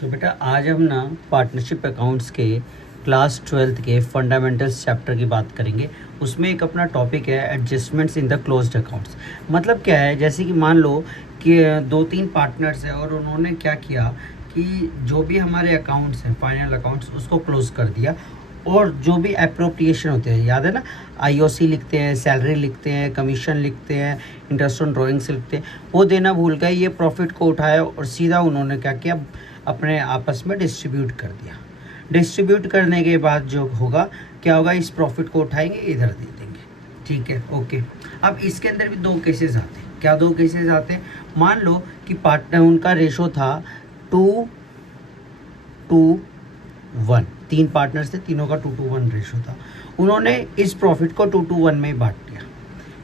तो बेटा आज हम ना पार्टनरशिप अकाउंट्स के क्लास 12th के फंडामेंटल्स चैप्टर की बात करेंगे। उसमें एक अपना टॉपिक है adjustments in the closed accounts. मतलब क्या है, जैसे कि मान लो कि दो तीन पार्टनर्स हैं और उन्होंने क्या किया कि जो भी हमारे अकाउंट्स हैं, फाइनल अकाउंट्स, उसको क्लोज कर दिया। और जो भी अप्रोप्रिएशन होते हैं, याद है ना, आईओसी लिखते हैं, सैलरी लिखते हैं, कमीशन लिखते हैं, इंटरेस्ट ऑन ड्राइंग्स लिखते हैं, वो देना भूल गए। ये प्रॉफिट को उठाया और सीधा उन्होंने क्या किया, अपने आपस में डिस्ट्रीब्यूट कर दिया। डिस्ट्रीब्यूट करने के बाद जो होगा, क्या होगा, इस प्रॉफिट को उठाएंगे, इधर दे देंगे। ठीक है, ओके। अब इसके अंदर भी दो केसेस आते हैं। क्या दो केसेस आते हैं? मान लो कि पार्टनर, उनका रेशो था 2:1। तीन पार्टनर्स थे, तीनों का 2:1 रेशो था। उन्होंने इस प्रॉफिट को 2:1 में बांट दिया।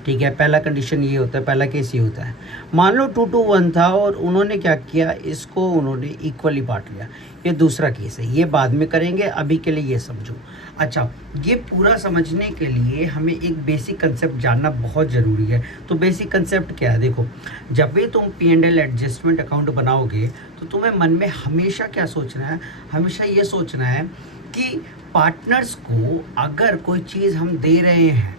ठीक है, पहला कंडीशन ये होता है, पहला केस ये होता है। मान लो 2:1 था और उन्होंने क्या किया, इसको उन्होंने इक्वली बांट लिया। ये दूसरा केस है, ये बाद में करेंगे, अभी के लिए ये समझो। अच्छा, ये पूरा समझने के लिए हमें एक बेसिक कंसेप्ट जानना बहुत ज़रूरी है। तो बेसिक कंसेप्ट क्या है? देखो, जब भी तुम P&L एडजस्टमेंट अकाउंट बनाओगे तो तुम्हें मन में हमेशा क्या सोचना है, हमेशा ये सोचना है कि पार्टनर्स को अगर कोई चीज़ हम दे रहे हैं,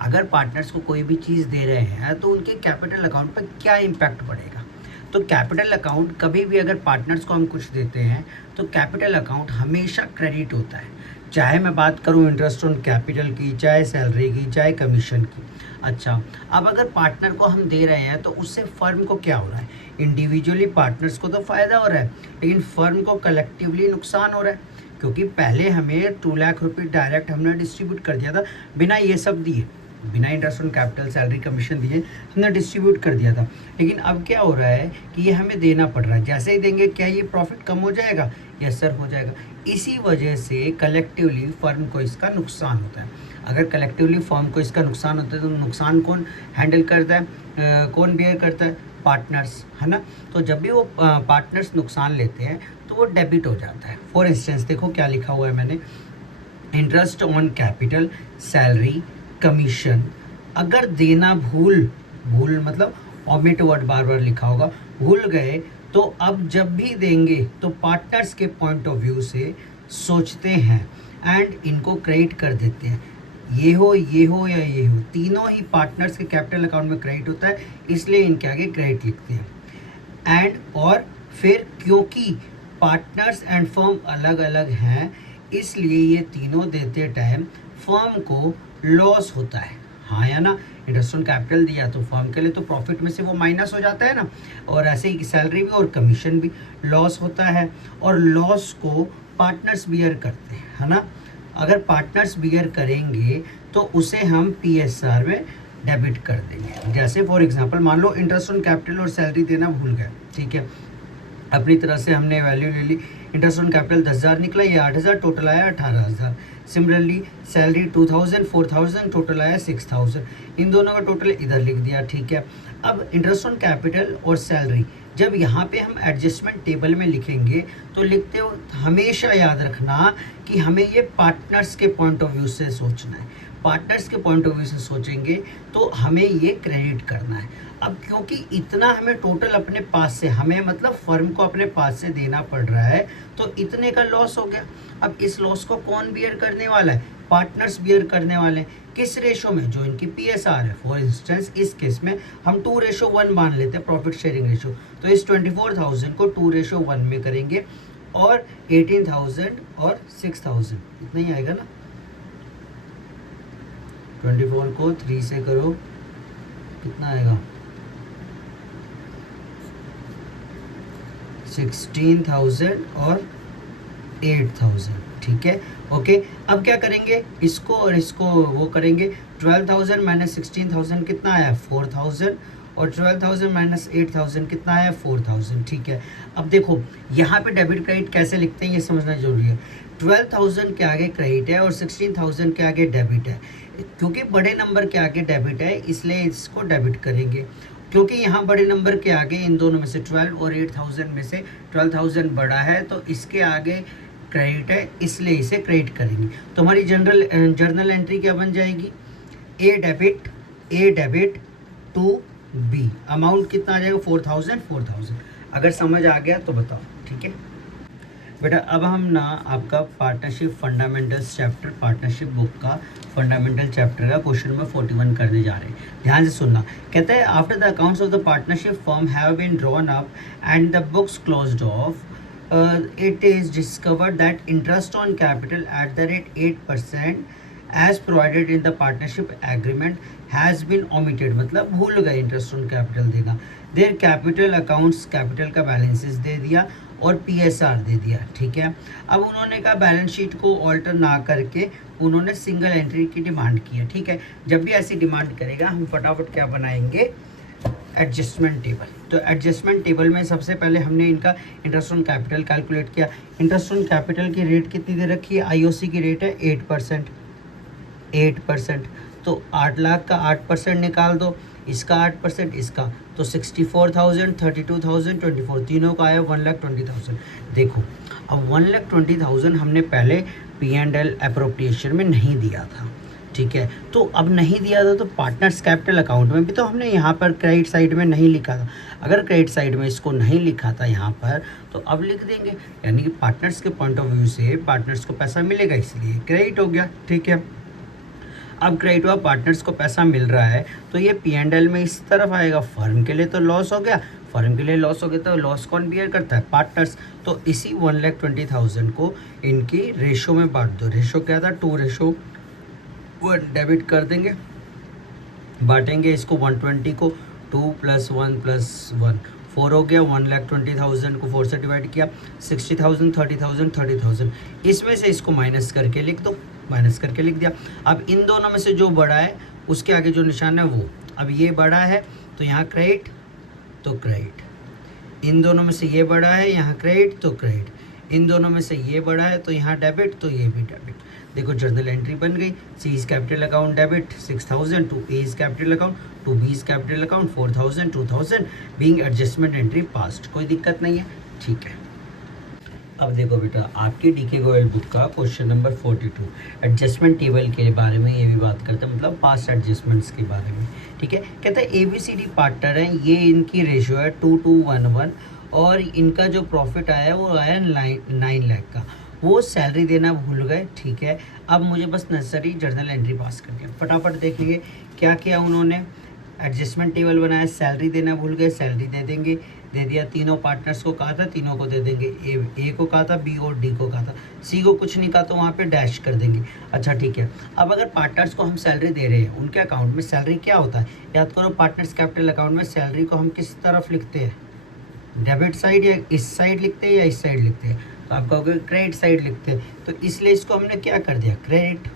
अगर पार्टनर्स को कोई भी चीज़ दे रहे हैं तो उनके कैपिटल अकाउंट पर क्या इम्पैक्ट पड़ेगा। तो कैपिटल अकाउंट, कभी भी अगर पार्टनर्स को हम कुछ देते हैं तो कैपिटल अकाउंट हमेशा क्रेडिट होता है। चाहे मैं बात करूं इंटरेस्ट ऑन कैपिटल की, चाहे सैलरी की, चाहे कमीशन की। अच्छा, अब अगर पार्टनर को हम दे रहे हैं तो उससे फर्म को क्या हो रहा है? इंडिविजुअली पार्टनर्स को तो फ़ायदा हो रहा है, लेकिन फर्म को कलेक्टिवली नुकसान हो रहा है। क्योंकि पहले हमें 2 लाख रुपये डायरेक्ट हमने डिस्ट्रीब्यूट कर दिया था, बिना ये सब दिए, बिना interest on capital, salary, commission दिए हमने डिस्ट्रीब्यूट कर दिया था। लेकिन अब क्या हो रहा है कि ये हमें देना पड़ रहा है। जैसे ही देंगे, क्या ये प्रॉफिट कम हो जाएगा? यस सर, हो जाएगा। इसी वजह से कलेक्टिवली फर्म को इसका नुकसान होता है। अगर कलेक्टिवली फर्म को इसका नुकसान होता है तो नुकसान कौन हैंडल करता है, कौन बेयर करता है? पार्टनर्स, है ना। तो जब भी वो पार्टनर्स नुकसान लेते हैं तो वो डेबिट हो जाता है। फॉर इंस्टेंस देखो क्या लिखा हुआ है मैंने, interest on capital, salary, commission. अगर देना भूल मतलब ओमिट वर्ड बार बार लिखा होगा, भूल गए, तो अब जब भी देंगे तो पार्टनर्स के पॉइंट ऑफ व्यू से सोचते हैं एंड इनको क्रेडिट कर देते हैं। ये हो या ये हो, तीनों ही पार्टनर्स के कैपिटल अकाउंट में क्रेडिट होता है, इसलिए इनके आगे क्रेडिट लिखते हैं। एंड और फिर क्योंकि पार्टनर्स एंड फर्म अलग अलग हैं, इसलिए ये तीनों देते टाइम फर्म को लॉस होता है। हाँ या ना? इंटरेस्ट ऑन कैपिटल दिया तो फर्म के लिए तो प्रॉफिट में से वो माइनस हो जाता है ना। और ऐसे ही सैलरी भी और कमीशन भी लॉस होता है, और लॉस को पार्टनर्स बियर करते हैं, है ना। अगर पार्टनर्स बियर करेंगे तो उसे हम PSR में डेबिट कर देंगे। जैसे फॉर एग्जांपल मान लो इंटरेस्ट ऑन कैपिटल और सैलरी देना भूल गए, ठीक है, अपनी तरह से हमने वैल्यू ले ली। इंटरेस्ट ऑन कैपिटल 10,000 निकला, ये 8,000, टोटल आया 18,000। सिमिलरली सैलरी 2,000, 4,000, टोटल आया 6,000। इन दोनों का टोटल इधर लिख दिया, ठीक है। अब इंटरेस्ट ऑन कैपिटल और सैलरी जब यहाँ पे हम एडजस्टमेंट टेबल में लिखेंगे तो लिखते हो, हमेशा याद रखना कि हमें ये पार्टनर्स के पॉइंट ऑफ व्यू से सोचना है। पार्टनर्स के पॉइंट ऑफ व्यू से सोचेंगे तो हमें ये क्रेडिट करना है। अब क्योंकि इतना हमें टोटल अपने पास से, हमें मतलब फर्म को अपने पास से देना पड़ रहा है, तो इतने का लॉस हो गया। अब इस लॉस को कौन बियर करने वाला है? पार्टनर्स बियर करने वाले हैं। किस रेशो में? जो इनकी PSR है। फॉर इंस्टेंस इस केस में हम 2:1 मान लेते हैं, प्रॉफिट शेयरिंग रेशो। तो इस 24,000 को 2:1 में करेंगे, और 18,000 और 6,000 इतना ही आएगा ना। 24 को 3 से करो, कितना आएगा? 16,000 और 8,000, ठीक है, ओके। अब क्या करेंगे, इसको और इसको वो करेंगे। 12,000 माइनस 16,000 कितना आया? 4,000। और 12,000 माइनस 8,000 कितना आया? 4,000, ठीक है। अब देखो यहाँ पे डेबिट क्रेडिट कैसे लिखते हैं, ये समझना जरूरी है। 12,000 के आगे क्रेडिट है और 16,000 के आगे डेबिट है। क्योंकि बड़े नंबर के आगे डेबिट है, इसलिए इसको डेबिट करेंगे। क्योंकि यहाँ बड़े नंबर के आगे इन दोनों में से 12 और 8,000 में से 12,000 बड़ा है, तो इसके आगे क्रेडिट है, इसलिए इसे क्रेडिट करेंगे। तो हमारी जर्नल एंट्री क्या बन जाएगी? ए डेबिट टू B। अमाउंट कितना आ जाएगा? 4,000। अगर समझ आ गया तो बताओ, ठीक है। बेटा अब हम ना आपका partnership fundamentals chapter, partnership book का फंडामेंटल चैप्टर का क्वेश्चन नंबर 41 करने जा रहे हैं। ध्यान से सुनना। कहते हैं after the accounts of the partnership firm have been drawn up and the books closed off, it is discovered that interest on capital at the rate 8% as provided in the partnership agreement has been omitted, मतलब भूल गए interest on capital देना। Their capital accounts, capital का balances दे दिया और PSR दे दिया, ठीक है। अब उन्होंने कहा बैलेंस शीट को ऑल्टर ना करके उन्होंने सिंगल एंट्री की डिमांड की है, ठीक है। जब भी ऐसी डिमांड करेगा हम फटाफट क्या बनाएंगे, एडजस्टमेंट टेबल। तो एडजस्टमेंट टेबल में सबसे पहले हमने इनका इंटरेस्ट ऑन कैपिटल कैलकुलेट किया। इंटरेस्ट ऑन कैपिटल की रेट कितनी दे रखी है, आईओसी की रेट है 8%, 8%। तो 8 लाख का 8% निकाल दो, इसका 8%, इसका, तो 64,000, 32,000, 24, तीनों का आया 1,20,000। देखो अब 1,20,000 हमने पहले P&L अप्रोप्रिएशन में नहीं दिया था, ठीक है। तो अब नहीं दिया था तो पार्टनर्स कैपिटल अकाउंट में भी तो हमने यहाँ पर क्रेडिट साइड में नहीं लिखा था। अगर क्रेडिट साइड में इसको नहीं लिखा था यहाँ पर तो अब लिख देंगे, यानी कि पार्टनर्स के पॉइंट ऑफ व्यू से पार्टनर्स को पैसा मिलेगा, इसलिए क्रेडिट हो गया, ठीक है। अब क्रेडिट हुआ, पार्टनर्स को पैसा मिल रहा है तो ये P&L में इस तरफ आएगा। फर्म के लिए तो लॉस हो गया, फर्म के लिए लॉस हो गया तो लॉस कौन बियर करता है, पार्टनर्स। तो इसी 1,20,000 को इनकी रेशो में बांट दो। रेशो क्या था, 2:1 डेबिट कर देंगे, बांटेंगे इसको 120 को, 2 + 1 + 1 4 हो गया। 1,20,000 को 4 से डिवाइड किया, 60,000, 30,000, 30,000। इसमें से इसको माइनस करके लिख दो, माइनस करके लिख दिया। अब इन दोनों में से जो बड़ा है उसके आगे जो निशान है वो, अब ये बड़ा है तो यहाँ क्रेडिट तो क्रेडिट, इन दोनों में से ये बड़ा है यहाँ क्रेडिट तो क्रेडिट, इन दोनों में से ये बड़ा है तो यहाँ डेबिट तो ये भी डेबिट। देखो जर्नल एंट्री बन गई। C is capital account debit 6,000 to A is capital account, to B is capital account 4,000, 2,000 being adjustment entry passed. कोई दिक्कत नहीं है, ठीक है। अब देखो बेटा आपकी डीके गोयल बुक का क्वेश्चन नंबर 42 एडजस्टमेंट टेबल के बारे में ये भी बात करते हैं, मतलब पास्ट एडजस्टमेंट्स के बारे में, ठीक है। कहता है ABCD पार्टनर है, ये इनकी रेशियो है 2:1 और इनका जो प्रॉफिट आया वो आया 9 लाख का। वो सैलरी देना भूल गए, ठीक है। अब मुझे बस नेसेसरी जर्नल एंट्री पास करनी है। फटाफट देखेंगे क्या किया उन्होंने, एडजस्टमेंट टेबल बनाया, सैलरी देना भूल गए, सैलरी दे देंगे, दे दिया। तीनों पार्टनर्स को कहा था, तीनों को दे देंगे। ए को कहा था, बी और डी को कहा था, सी को कुछ नहीं कहा तो वहाँ पे डैश कर देंगे। अच्छा ठीक है। अब अगर पार्टनर्स को हम सैलरी दे रहे हैं, उनके अकाउंट में सैलरी क्या होता है, याद करो पार्टनर्स कैपिटल अकाउंट में सैलरी को हम किस तरफ लिखते हैं, डेबिट साइड या इस साइड लिखते हैं या इस साइड लिखते हैं, तो आप कहोगे क्रेडिट साइड लिखते हैं, तो इसलिए इसको हमने क्या कर दिया, क्रेडिट।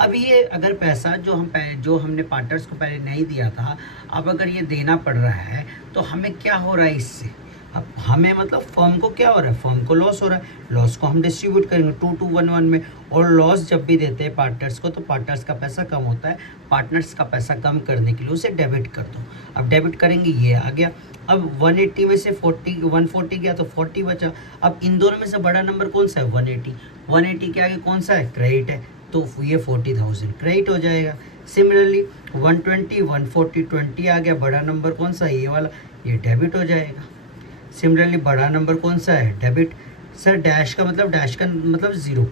अब ये अगर पैसा जो हमने पार्टनर्स को पहले नहीं दिया था, अब अगर ये देना पड़ रहा है तो हमें क्या हो रहा है इससे, अब हमें मतलब फर्म को क्या हो रहा है, फर्म को लॉस हो रहा है। लॉस को हम डिस्ट्रीब्यूट करेंगे 2:1 में, और लॉस जब भी देते हैं पार्टनर्स को तो पार्टनर्स का पैसा कम होता है, पार्टनर्स का पैसा कम करने के लिए उसे डेबिट कर दो। अब डेबिट करेंगे, ये आ गया। अब 180 में से 140 गया तो 40 बचा। अब इन दोनों में से बड़ा नंबर कौन सा है, 180। 180 के आगे कौन सा है, क्रेडिट है, तो ये 40,000 क्रेडिट हो जाएगा। सिमिलरली 120, 140, 20 आ गया, बड़ा नंबर कौन सा है, ये वाला, ये डेबिट हो जाएगा। सिमिलरली बड़ा नंबर कौन सा है, डेबिट। सर डैश का मतलब 0,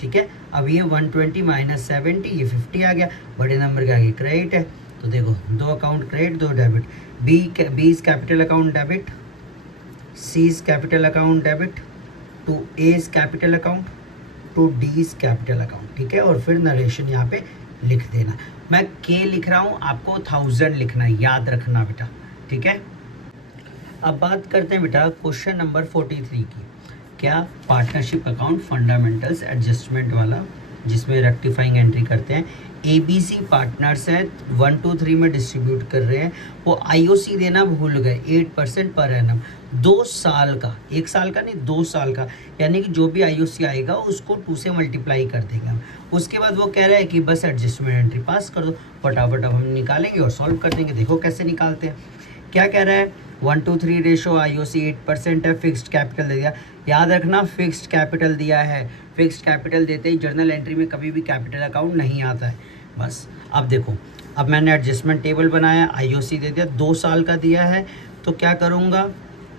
ठीक है। अब ये 120 - 70, ये 50 आ गया, बड़े नंबर के आगे क्रेडिट है, तो देखो 2 account credit 2 debit. B is capital account debit, C is capital account debit, to A is capital account, to D is capital account, ठीक है। और फिर नरेशन यहाँ पे लिख देना। मैं के लिख रहा हूँ, आपको 1000 लिखना है, याद रखना बेटा, ठीक है। अब बात करते हैं बेटा क्वेश्चन नंबर 43 की, क्या पार्टनरशिप अकाउंट फंडामेंटल्स एडजस्टमेंट वाला, जिसमें रेक्टिफाइंग एंट्री करते हैं। ABC पार्टनर्स है 1, 2, 3 में डिस्ट्रीब्यूट कर रहे हैं, वो IOC देना भूल गए 8% पर एनम, 2 साल का, 1 साल का नहीं 2 साल का, यानी कि जो भी IOC आएगा उसको 2 से मल्टीप्लाई कर देंगे हम। उसके बाद वो कह रहा है कि बस एडजस्टमेंट एंट्री पास कर दो। फटाफट अब हम निकालेंगे और सॉल्व कर देंगे। देखो कैसे निकालते हैं, क्या कह रहा है, 1, 2, 3 रेशो IOC 8% है, फिक्स्ड कैपिटल दे दिया। याद रखना फिक्स्ड कैपिटल दिया है, फिक्स्ड कैपिटल देते ही जर्नल एंट्री में कभी भी कैपिटल अकाउंट नहीं आता है, बस। अब देखो, अब मैंने एडजस्टमेंट टेबल बनाया, IOC दे दिया, 2 साल का दिया है, तो क्या करूँगा,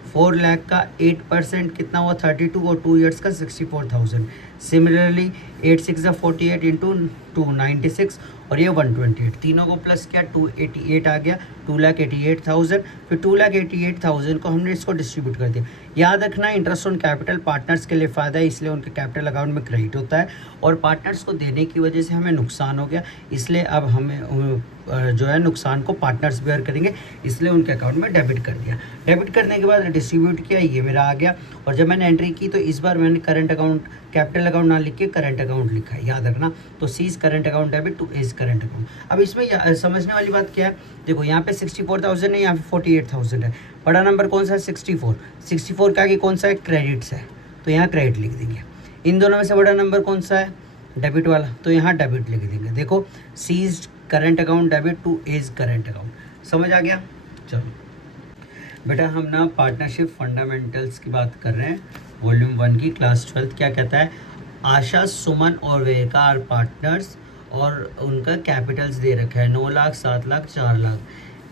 4 लाख का 8% कितना हुआ 32 और 2 ईयर्स का 64,000। सिमिलरली 8 6 48 इंटू 296 और ये 128, तीनों को प्लस किया 288 आ गया, 2,88,000। फिर 2,88,000 को हमने इसको डिस्ट्रीब्यूट कर दिया। याद रखना इंटरेस्ट ऑन कैपिटल पार्टनर्स के लिए फ़ायदा है, इसलिए उनके कैपिटल अकाउंट में क्रेडिट होता है, और पार्टनर्स को देने की वजह से हमें नुकसान हो गया, इसलिए अब हमें जो है नुकसान को पार्टनर्स बेयर करेंगे, इसलिए उनके अकाउंट में डेबिट कर दिया। डेबिट करने के बाद डिस्ट्रीब्यूट किया, ये मेरा आ गया। और जब मैंने एंट्री की तो इस बार मैंने करंट अकाउंट कैपिटल अकाउंट ना लिख के करंट अकाउंट लिखा है, याद रखना। तो C is current account debit to is current account. अब इसमें समझने वाली बात क्या है, देखो यहाँ पे 64,000 है, यहाँ पे 48,000 है। बड़ा नंबर कौन सा है 64, 64 का आगे कौन सा है क्रेडिट्स है, तो यहाँ क्रेडिट लिख देंगे। इन दोनों में से बड़ा नंबर कौन सा है डेबिट वाला, तो यहाँ डेबिट लिख देंगे। देखो C's current account debit to is current account, समझ आ गया। चलो बेटा हम ना पार्टनरशिप फंडामेंटल्स की बात कर रहे हैं, वॉल्यूम 1 की क्लास 12। क्या कहता है, आशा सुमन और वेरका आर पार्टनर्स, और उनका कैपिटल्स दे रखा है 9 लाख 7 लाख 4 लाख।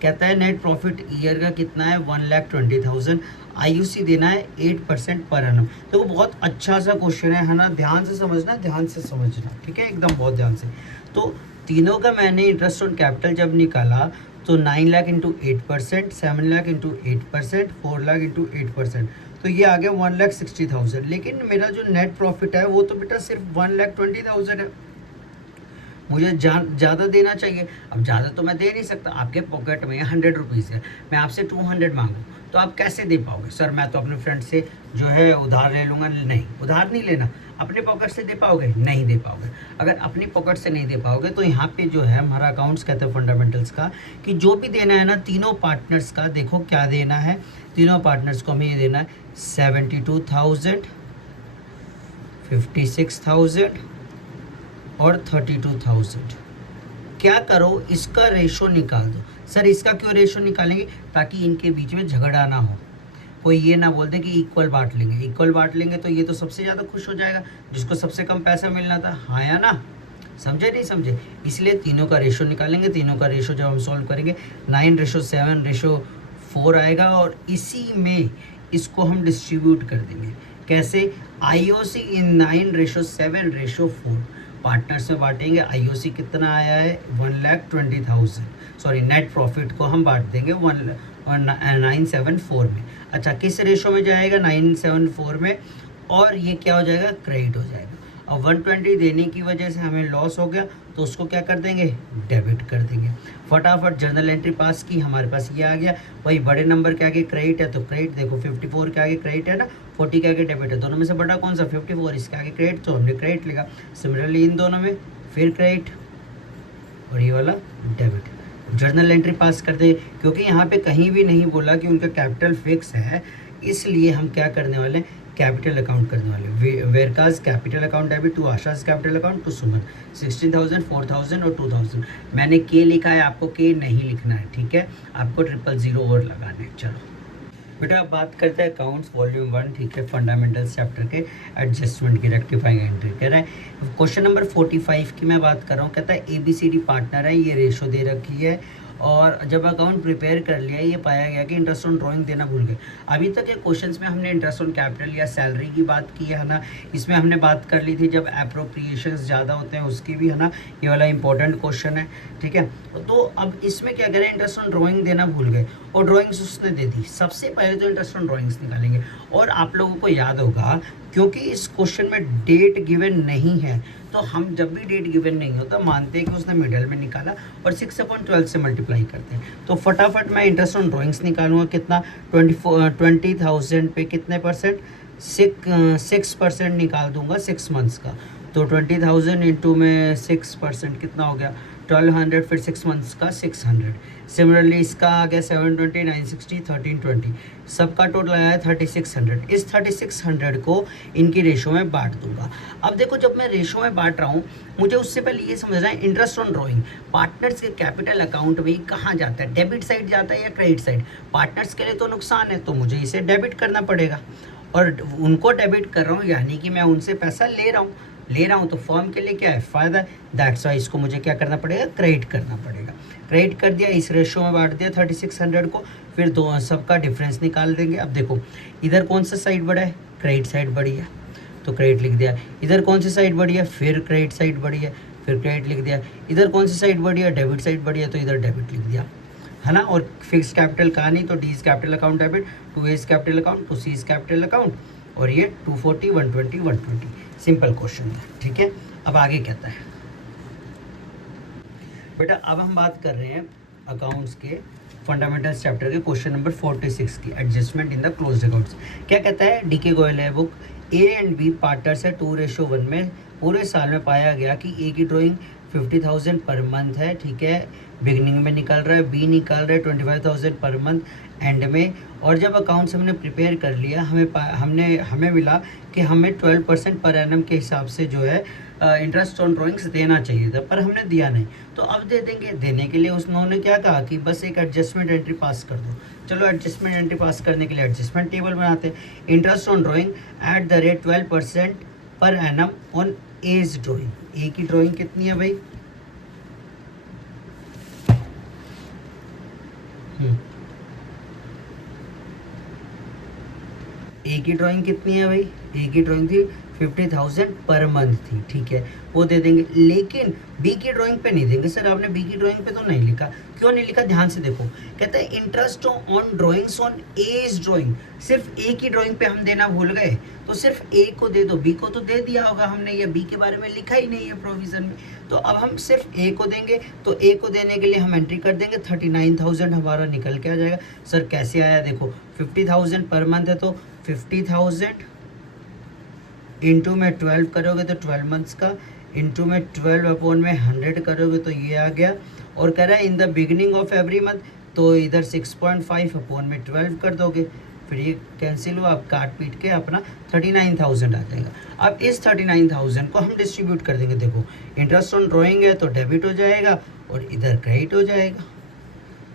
कहता है नेट प्रॉफिट ईयर का कितना है 1,20,000, आईयूसी देना है 8% पर एनम। तो बहुत अच्छा सा क्वेश्चन है ना, ध्यान से समझना, ध्यान से समझना, ठीक है, एकदम बहुत ध्यान से। तो तीनों का मैंने इंटरेस्ट ऑन कैपिटल जब निकाला तो 9 lakh into 8%, 7 lakh into 8%, 4 lakh into 8%, तो ये आ गया 1,60,000। लेकिन मेरा जो नेट प्रॉफिट है वो तो बेटा सिर्फ 1,20,000 है, मुझे ज़्यादा देना चाहिए। अब ज़्यादा तो मैं दे नहीं सकता, आपके पॉकेट में 100 रुपीज़ है, मैं आपसे 200 मांगूँ तो आप कैसे दे पाओगे। सर मैं तो अपने फ्रेंड से जो है उधार ले लूँगा, नहीं उधार नहीं लेना। अपने पॉकेट से दे पाओगे, नहीं दे पाओगे। अगर अपनी पॉकेट से नहीं दे पाओगे तो यहाँ पे जो है हमारा अकाउंट्स कहते हैं फंडामेंटल्स का, कि जो भी देना है ना तीनों पार्टनर्स का, देखो क्या देना है, तीनों पार्टनर्स को हमें ये देना है 72,000, 56,000 और 32,000। क्या करो, इसका रेशो निकाल दो। सर इसका क्यों रेशो निकालेंगे, ताकि इनके बीच में झगड़ा ना हो, कोई ये ना बोल दे कि इक्वल बांट लेंगे। इक्वल बांट लेंगे तो ये तो सबसे ज़्यादा खुश हो जाएगा जिसको सबसे कम पैसा मिलना था, हाँ या ना, समझे नहीं समझे। इसलिए तीनों का रेशो निकालेंगे। तीनों का रेशो जब हम सॉल्व करेंगे 9:7:4 आएगा, और इसी में इसको हम डिस्ट्रीब्यूट कर देंगे। कैसे, आईओसी इन 9:7:4 पार्टनर्स में बांटेंगे। आईओसी कितना आया है 1,20,000, सॉरी नेट प्रॉफिट को हम बांट देंगे 974 में। अच्छा किस रेशो में जाएगा 974 में, और ये क्या हो जाएगा क्रेडिट हो जाएगा। अब 120 देने की वजह से हमें लॉस हो गया तो उसको क्या कर देंगे डेबिट कर देंगे। फटाफट जर्नल एंट्री पास की, हमारे पास ये आ गया। वही बड़े नंबर के आगे क्रेडिट है तो क्रेडिट, देखो 54 के आगे क्रेडिट है ना, 40 के आगे डेबिट है, दोनों में से बड़ा कौन सा 54, इसके आगे क्रेडिट तो हमने क्रेडिट लिखा। सिमिलरली इन दोनों में फिर क्रेडिट और ये वाला डेबिट। जर्नल एंट्री पास कर दे, क्योंकि यहाँ पे कहीं भी नहीं बोला कि उनका कैपिटल फिक्स है, इसलिए हम क्या करने वाले कैपिटल अकाउंट करने वाले। वेरकाज capital account debit to Asha's capital account to Suman 16,000, 4,000 और 2,000। मैंने के लिखा है, आपको के नहीं लिखना है, ठीक है, आपको 000 और लगाने हैं। चलो बेटा अब बात करते हैं अकाउंट्स वॉल्यूम 1, ठीक है, फंडामेंटल्स चैप्टर के एडजस्टमेंट की रेक्टिफाइंग एंट्री कह रहा है। क्वेश्चन नंबर 45 की मैं बात कर रहा हूँ। कहता है ABCD पार्टनर है, ये रेशो दे रखी है, और जब अकाउंट प्रिपेयर कर लिया ये पाया गया कि इंटरेस्ट ऑन ड्राइंग देना भूल गए। अभी तक के क्वेश्चंस में हमने इंटरेस्ट ऑन कैपिटल या सैलरी की बात की है ना, इसमें हमने बात कर ली थी जब अप्रोप्रिएशंस ज़्यादा होते हैं उसकी भी, है ना, ये वाला इंपॉर्टेंट क्वेश्चन है, ठीक है। तो अब इसमें क्या करें, इंटरेस्ट ऑन ड्राइंग देना भूल गए और ड्राइंग्स उसने दे दी। सबसे पहले तो इंटरेस्ट ऑन ड्राइंग्स निकालेंगे, और आप लोगों को याद होगा क्योंकि इस क्वेश्चन में डेट गिवन नहीं है, तो हम जब भी डेट गिवन नहीं होता मानते हैं कि उसने मिडल में निकाला और 6/12 से मल्टीप्लाई करते हैं। तो फटाफट मैं इंटरेस्ट ऑन ड्राइंग्स निकालूंगा, कितना 20,000 पे कितने परसेंट 6% निकाल दूंगा 6 मंथ्स का। तो 20,000 इंटू में 6% कितना हो गया 1,200, फिर 6 मंथ्स का 600। सिमिलरली इसका आ गया 720, 960, 1320, सबका टोटल आया है 3600। इस 3600 को इनकी रेशो में बांट दूंगा। अब देखो जब मैं रेशो में बांट रहा हूँ मुझे उससे पहले ये समझना है इंटरेस्ट ऑन ड्राइंग पार्टनर्स के कैपिटल अकाउंट में कहाँ जाता है, डेबिट साइड जाता है या क्रेडिट साइड। पार्टनर्स के लिए तो नुकसान है तो मुझे इसे डेबिट करना पड़ेगा, और उनको डेबिट कर रहा हूँ यानी कि मैं उनसे पैसा ले रहा हूँ तो फर्म के लिए क्या है फ़ायदा। दैट्स वाई इसको मुझे क्या करना पड़ेगा क्रेडिट करना पड़ेगा। क्रेडिट कर दिया, इस रेशो में बांट दिया 3600 को। फिर दो सबका डिफरेंस निकाल देंगे। अब देखो इधर कौन सा साइड बड़ा है, क्रेडिट साइड बड़ी है तो क्रेडिट लिख दिया, इधर कौन सी साइड बड़ी है, फिर क्रेडिट साइड बड़ी है, फिर क्रेडिट लिख दिया, इधर कौन सी साइड बड़ी है, डेबिट साइड बड़ी है तो इधर डेबिट लिख दिया, है ना। और फिक्स कैपिटल कहा नहीं तो D is capital account debit, to A is capital account, to C is capital account, और ये 240 120 120 सिंपल क्वेश्चन है, ठीक है। अब आगे कहता है बेटा, अब हम बात कर रहे हैं अकाउंट्स के फंडामेंटल्स चैप्टर के क्वेश्चन नंबर 46 की, adjustment in the closed accounts. क्या कहता है, डीके गोयल है book, A and B partners है 2:1 में, पूरे साल में पाया गया कि ए की ड्राइंग 50,000 पर मंथ है, ठीक है, बिगनिंग में निकल रहा है, बी निकल रहा है 25,000 पर मंथ एंड में, और जब अकाउंट्स हमने प्रिपेयर कर लिया हमें मिला कि हमें 12% पर एनम के हिसाब से जो है इंटरेस्ट ऑन ड्राइंग्स देना चाहिए था, पर हमने दिया नहीं, तो अब दे देंगे। देने के लिए उन्होंने क्या कहा कि बस एक एडजस्टमेंट एंट्री पास कर दो। चलो एडजस्टमेंट एंट्री पास करने के लिए एडजस्टमेंट टेबल बनाते हैं। Interest on drawing at the rate 12% पर annum on A's drawing. A की ड्राइंग कितनी है भाई, ए की ड्राइंग कितनी है भाई, ए की ड्राइंग थी 50,000 पर मंथ थी, ठीक है, वो दे देंगे। लेकिन बी की ड्राइंग पे नहीं देंगे। सर आपने बी की ड्राइंग पे तो नहीं लिखा, क्यों नहीं लिखा, ध्यान से देखो। कहता है interest on drawings on A's drawing, सिर्फ ए की ड्राइंग पे हम देना भूल गए, तो सिर्फ ए को दे दो, बी को तो दे दिया होगा हमने, या बी के बारे में लिखा ही नहीं है प्रोविजन में, तो अब हम सिर्फ ए को देंगे। तो ए को देने के लिए हम एंट्री कर देंगे, 39,000 हमारा निकल के आ जाएगा। सर कैसे आया, देखो 50,000 पर मंथ है तो 50,000 इंटू में 12 करोगे तो 12 मंथ्स का, इंटू में 12 अपॉन में 100 करोगे तो ये आ गया। और कह रहा है in the beginning of every month, तो इधर 6.5 अपॉन में 12 कर दोगे, फिर ये कैंसिल हुआ, आप काट पीट के अपना 39,000 आ जाएगा। अब इस 39,000 को हम डिस्ट्रीब्यूट कर देंगे। देखो इंटरेस्ट ऑन ड्राइंग है तो डेबिट हो जाएगा और इधर क्रेडिट हो जाएगा।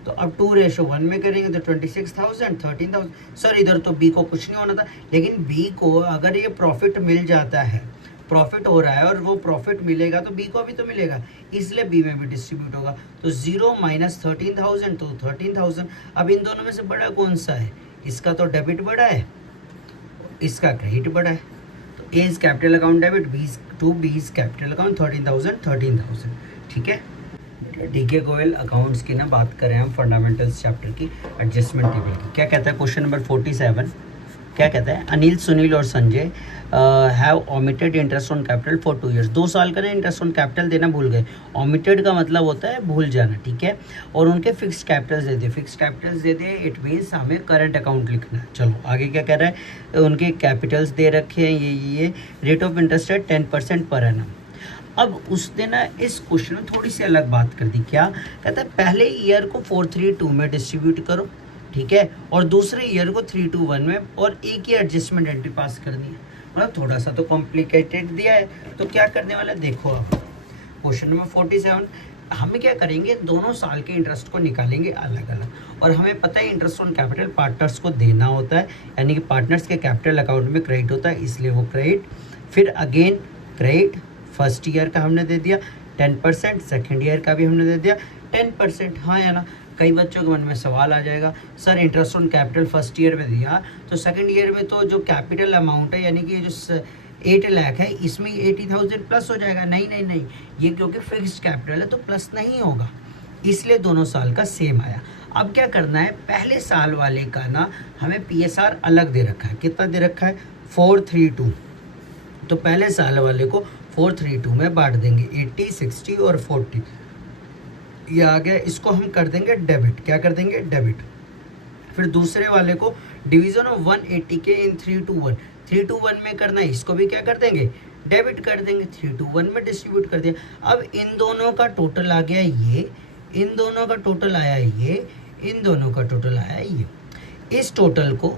तो अब 2:1 में करेंगे तो 26,000 13,000। सर इधर तो बी को कुछ नहीं होना था, लेकिन बी को अगर ये प्रॉफिट मिल जाता है, प्रॉफिट हो रहा है और वो प्रॉफिट मिलेगा तो बी को भी तो मिलेगा, इसलिए बी में भी डिस्ट्रीब्यूट होगा। तो 0 माइनस 13,000 तो 13,000। अब इन दोनों में से बड़ा कौन सा है, इसका तो डेबिट बड़ा है, इसका क्रेडिट बड़ा है, तो A is capital account debit, B is capital account 13,000, ठीक है। डीके गोयल अकाउंट्स की ना बात करें हम फंडामेंटल्स चैप्टर की, एडजस्टमेंट टेबल की। क्या कहता है क्वेश्चन नंबर 47, क्या कहता है, अनिल, सुनील और Sanjay have omitted interest on capital for 2 years. 2 साल का ना इंटरेस्ट ऑन कैपिटल देना भूल गए। ओमिटेड का मतलब होता है भूल जाना, ठीक है। और उनके फिक्स कैपिटल्स दे दिए, फिक्स कैपिटल्स दे दिए, इट मीन्स हमें करंट अकाउंट लिखना है। चलो आगे क्या कह रहा है, उनके कैपिटल्स दे रखे हैं, ये रेट ऑफ इंटरेस्ट है 10% पर एनम। अब उसने ना इस क्वेश्चन में थोड़ी सी अलग बात कर दी। क्या कहता है, पहले ईयर को 432 में डिस्ट्रीब्यूट करो, ठीक है, और दूसरे ईयर को 321 में, और एक ही एडजस्टमेंट एंट्री पास करनी है। मतलब थोड़ा सा तो कॉम्प्लिकेटेड दिया है, तो क्या करने वाला देखो। आप क्वेश्चन नंबर 47 हमें क्या करेंगे, दोनों साल के इंटरेस्ट को निकालेंगे अलग अलग, और हमें पता है इंटरेस्ट ऑन कैपिटल पार्टनर्स को देना होता है, यानी कि पार्टनर्स के कैपिटल अकाउंट में क्रेडिट होता है, इसलिए वो क्रेडिट, फिर अगेन क्रेडिट, फर्स्ट ईयर का हमने दे दिया 10%, सेकेंड ईयर का भी हमने दे दिया 10%, हाँ या ना। कई बच्चों के मन में सवाल आ जाएगा, sir interest on capital first year में दिया तो सेकेंड ईयर में तो जो कैपिटल अमाउंट है, यानी कि जो 8 लाख है, इसमें 80,000 प्लस हो जाएगा। नहीं, ये क्योंकि फिक्स्ड कैपिटल है तो प्लस नहीं होगा, इसलिए दोनों साल का सेम आया। अब क्या करना है, पहले साल वाले का ना हमें PSR अलग दे रखा है। कितना दे रखा है, 432, तो पहले साल वाले को 432 में बांट देंगे, 80 60 और 40, ये आ गया। इसको हम कर देंगे डेबिट, क्या कर देंगे, डेबिट। फिर दूसरे वाले को डिवीजन ऑफ 180 के इन 321 में करना है, इसको भी क्या कर देंगे, डेबिट कर देंगे, 321 में डिस्ट्रीब्यूट कर दिया। अब इन दोनों का टोटल आ गया ये, इन दोनों का टोटल आया ये, इन दोनों का टोटल आया ये। इस टोटल को,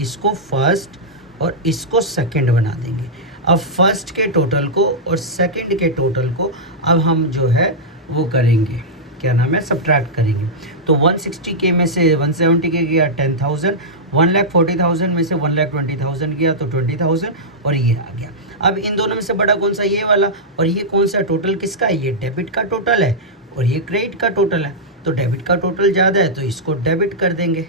इसको फर्स्ट और इसको सेकंड बना देंगे। अब फर्स्ट के टोटल को और सेकंड के टोटल को अब हम जो है वो करेंगे, क्या नाम है, सब्ट्रैक्ट करेंगे। तो 160K में से 170K गया 10,000, 1,40,000 में से 1,20,000 गया तो 20,000, और ये आ गया। अब इन दोनों में से बड़ा कौन सा, ये वाला, और ये कौन सा, टोटल किसका है, ये डेबिट का टोटल है और ये क्रेडिट का टोटल है। तो डेबिट का टोटल ज़्यादा है तो इसको डेबिट कर देंगे,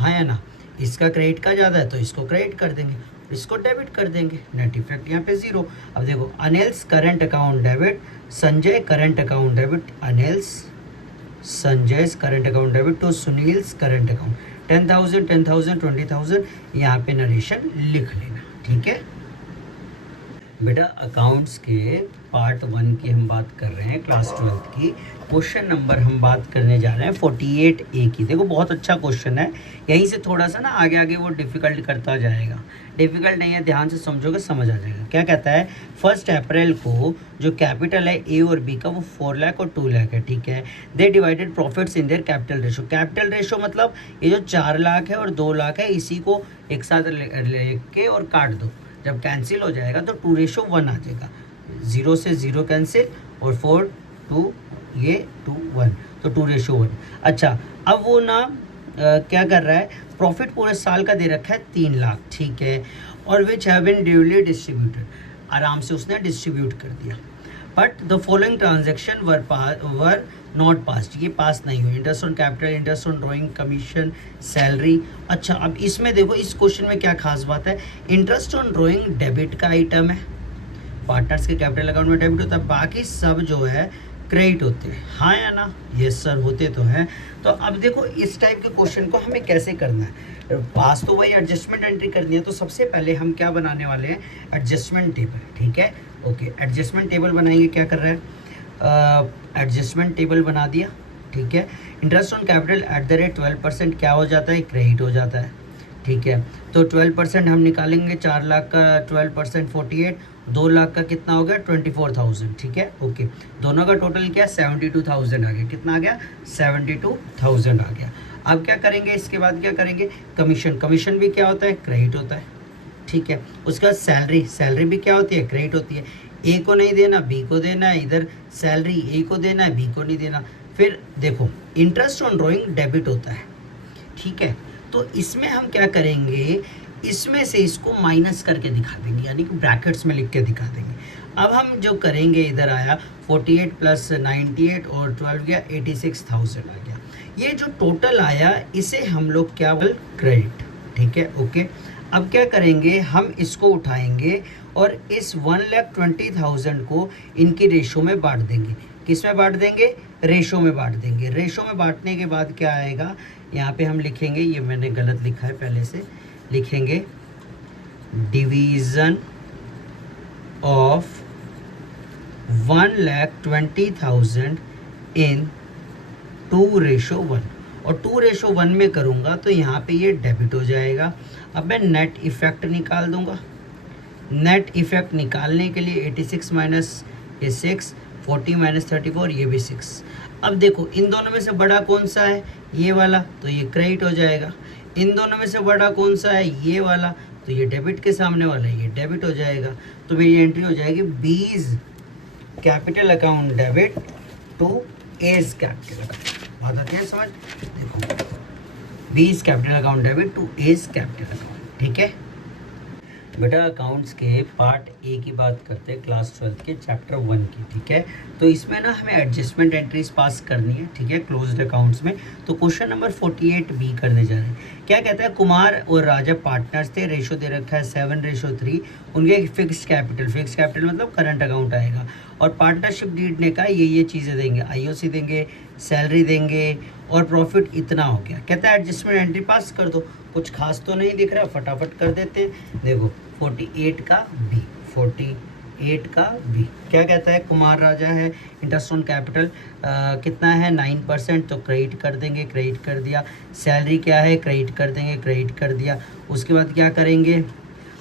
हाँ या ना, इसका क्रेडिट का ज़्यादा है तो इसको क्रेडिट कर देंगे, इसको डेबिट कर देंगे, नेट इफेक्ट यहाँ पे ज़ीरो। अब देखो Anil's current account debit, Sanjay current account debit, Anil's Sanjay's current account debit to Sunil's current account, 10,000 10,000 20,000, यहाँ पे नरेशन लिख लेना, ठीक है बेटा। अकाउंट्स के पार्ट 1 की हम बात कर रहे हैं, क्लास 12th की। क्वेश्चन नंबर हम बात करने जा रहे हैं 48A की। देखो बहुत अच्छा क्वेश्चन है, यहीं से थोड़ा सा ना आगे आगे वो डिफ़िकल्ट करता जाएगा। डिफ़िकल्ट नहीं है, ध्यान से समझोगे समझ आ जाएगा। क्या कहता है, 1 अप्रैल को जो कैपिटल है ए और बी का वो 4 लाख और 2 लाख है, ठीक है। They divided profits in their capital ratio. Capital ratio मतलब ये जो 4 लाख है और 2 लाख है, इसी को एक साथ ले के और काट दो। जब कैंसिल हो जाएगा तो 2:1 आ जाएगा, 0 से 0 कैंसिल और 4 2 ये 2 1, तो 2:1। अच्छा अब वो ना क्या कर रहा है, प्रॉफिट पूरे साल का दे रखा है 3 लाख, ठीक है, और which have been duly distributed, आराम से उसने डिस्ट्रीब्यूट कर दिया। But the following transaction were not passed, ये पास नहीं हुई। Interest on capital, interest on drawing, commission, salary. अच्छा अब इसमें देखो इस क्वेश्चन में क्या खास बात है, इंटरेस्ट ऑन ड्राइंग डेबिट का आइटम है, पार्टनर्स के कैपिटल अकाउंट में डेबिट होता है, बाकी सब जो है क्रेडिट होते हैं, हाँ या ना, यस सर होते तो हैं। तो अब देखो इस टाइप के क्वेश्चन को हमें कैसे करना है, पास तो वही एडजस्टमेंट एंट्री करनी है। तो सबसे पहले हम क्या बनाने वाले हैं, एडजस्टमेंट टेबल, ठीक है ओके। एडजस्टमेंट टेबल बनाएंगे, क्या कर रहा है, एडजस्टमेंट टेबल बना दिया, ठीक है। Interest on capital eight the rate 12% क्या हो जाता है, क्रेडिट हो जाता है, ठीक है। तो 12% हम निकालेंगे, 4 लाख का 12% 48, 2 लाख का कितना हो गया 24,000, ठीक है ओके। दोनों का टोटल क्या 72,000 आ गया, कितना आ गया 72,000 आ गया। अब क्या करेंगे, इसके बाद क्या करेंगे, कमीशन, कमीशन भी क्या होता है, क्रेडिट होता है, ठीक है। उसके बाद सैलरी, सैलरी भी क्या होती है, क्रेडिट होती है। ए को नहीं देना, बी को देना है, इधर सैलरी ए को देना है, बी को नहीं देना। फिर देखो इंटरेस्ट ऑन ड्राइंग डेबिट होता है, ठीक है। तो इसमें हम क्या करेंगे, इसमें से इसको माइनस करके दिखा देंगे, यानी कि ब्रैकेट्स में लिख के दिखा देंगे। अब हम जो करेंगे, इधर आया 48 प्लस 98 और 12 गया 86,000 आ गया। ये जो टोटल आया इसे हम लोग क्या बोल, क्रेडिट, ठीक है ओके। अब क्या करेंगे, हम इसको उठाएंगे और इस 1,20,000 को इनकी रेशो में बांट देंगे। किस में बांट देंगे, रेशो में बांट देंगे। रेशो में बांटने के बाद क्या आएगा, यहाँ पे हम लिखेंगे, ये मैंने गलत लिखा है पहले से, लिखेंगे डिवीज़न ऑफ 1,20,000 इन 2:1, और 2:1 में करूँगा तो यहाँ पे ये डेबिट हो जाएगा। अब मैं नेट इफ़ेक्ट निकाल दूँगा। नेट इफ़ेक्ट निकालने के लिए 86 माइनस ये 6, 40 माइनस 34 ये भी 6। अब देखो इन दोनों में से बड़ा कौन सा है, ये वाला, तो ये क्रेडिट हो जाएगा। इन दोनों में से बड़ा कौन सा है, ये वाला, तो ये डेबिट के सामने वाला है, ये डेबिट हो जाएगा। तो मेरी एंट्री हो जाएगी B's capital account debit to A's capital account. बात आती है समझ, देखो B's capital account debit to A's capital account, ठीक है बेटा। अकाउंट्स के पार्ट ए की बात करते हैं, क्लास 12 के चैप्टर 1 की, ठीक है। तो इसमें ना हमें एडजस्टमेंट एंट्रीज पास करनी है, ठीक है, क्लोज्ड अकाउंट्स में। तो क्वेश्चन नंबर 48B करने जा रहे हैं। क्या कहता है, कुमार और राजा पार्टनर्स थे, रेशो दे रखा है 7:3। उनके फिक्स्ड कैपिटल मतलब करंट अकाउंट आएगा, और पार्टनरशिप डीड ने कहा ये चीज़ें देंगे, IOC देंगे, सैलरी देंगे, और प्रॉफिट इतना हो गया। कहता है एडजस्टमेंट एंट्री पास कर दो। कुछ खास तो नहीं दिख रहा, फटाफट कर देते हैं। देखो 48 का बी क्या कहता है, कुमार राजा है, इंटरेस्ट ऑन कैपिटल कितना है 9%, तो क्रेडिट कर देंगे, क्रेडिट कर दिया। सैलरी क्या है, क्रेडिट कर देंगे, क्रेडिट कर दिया। उसके बाद क्या करेंगे,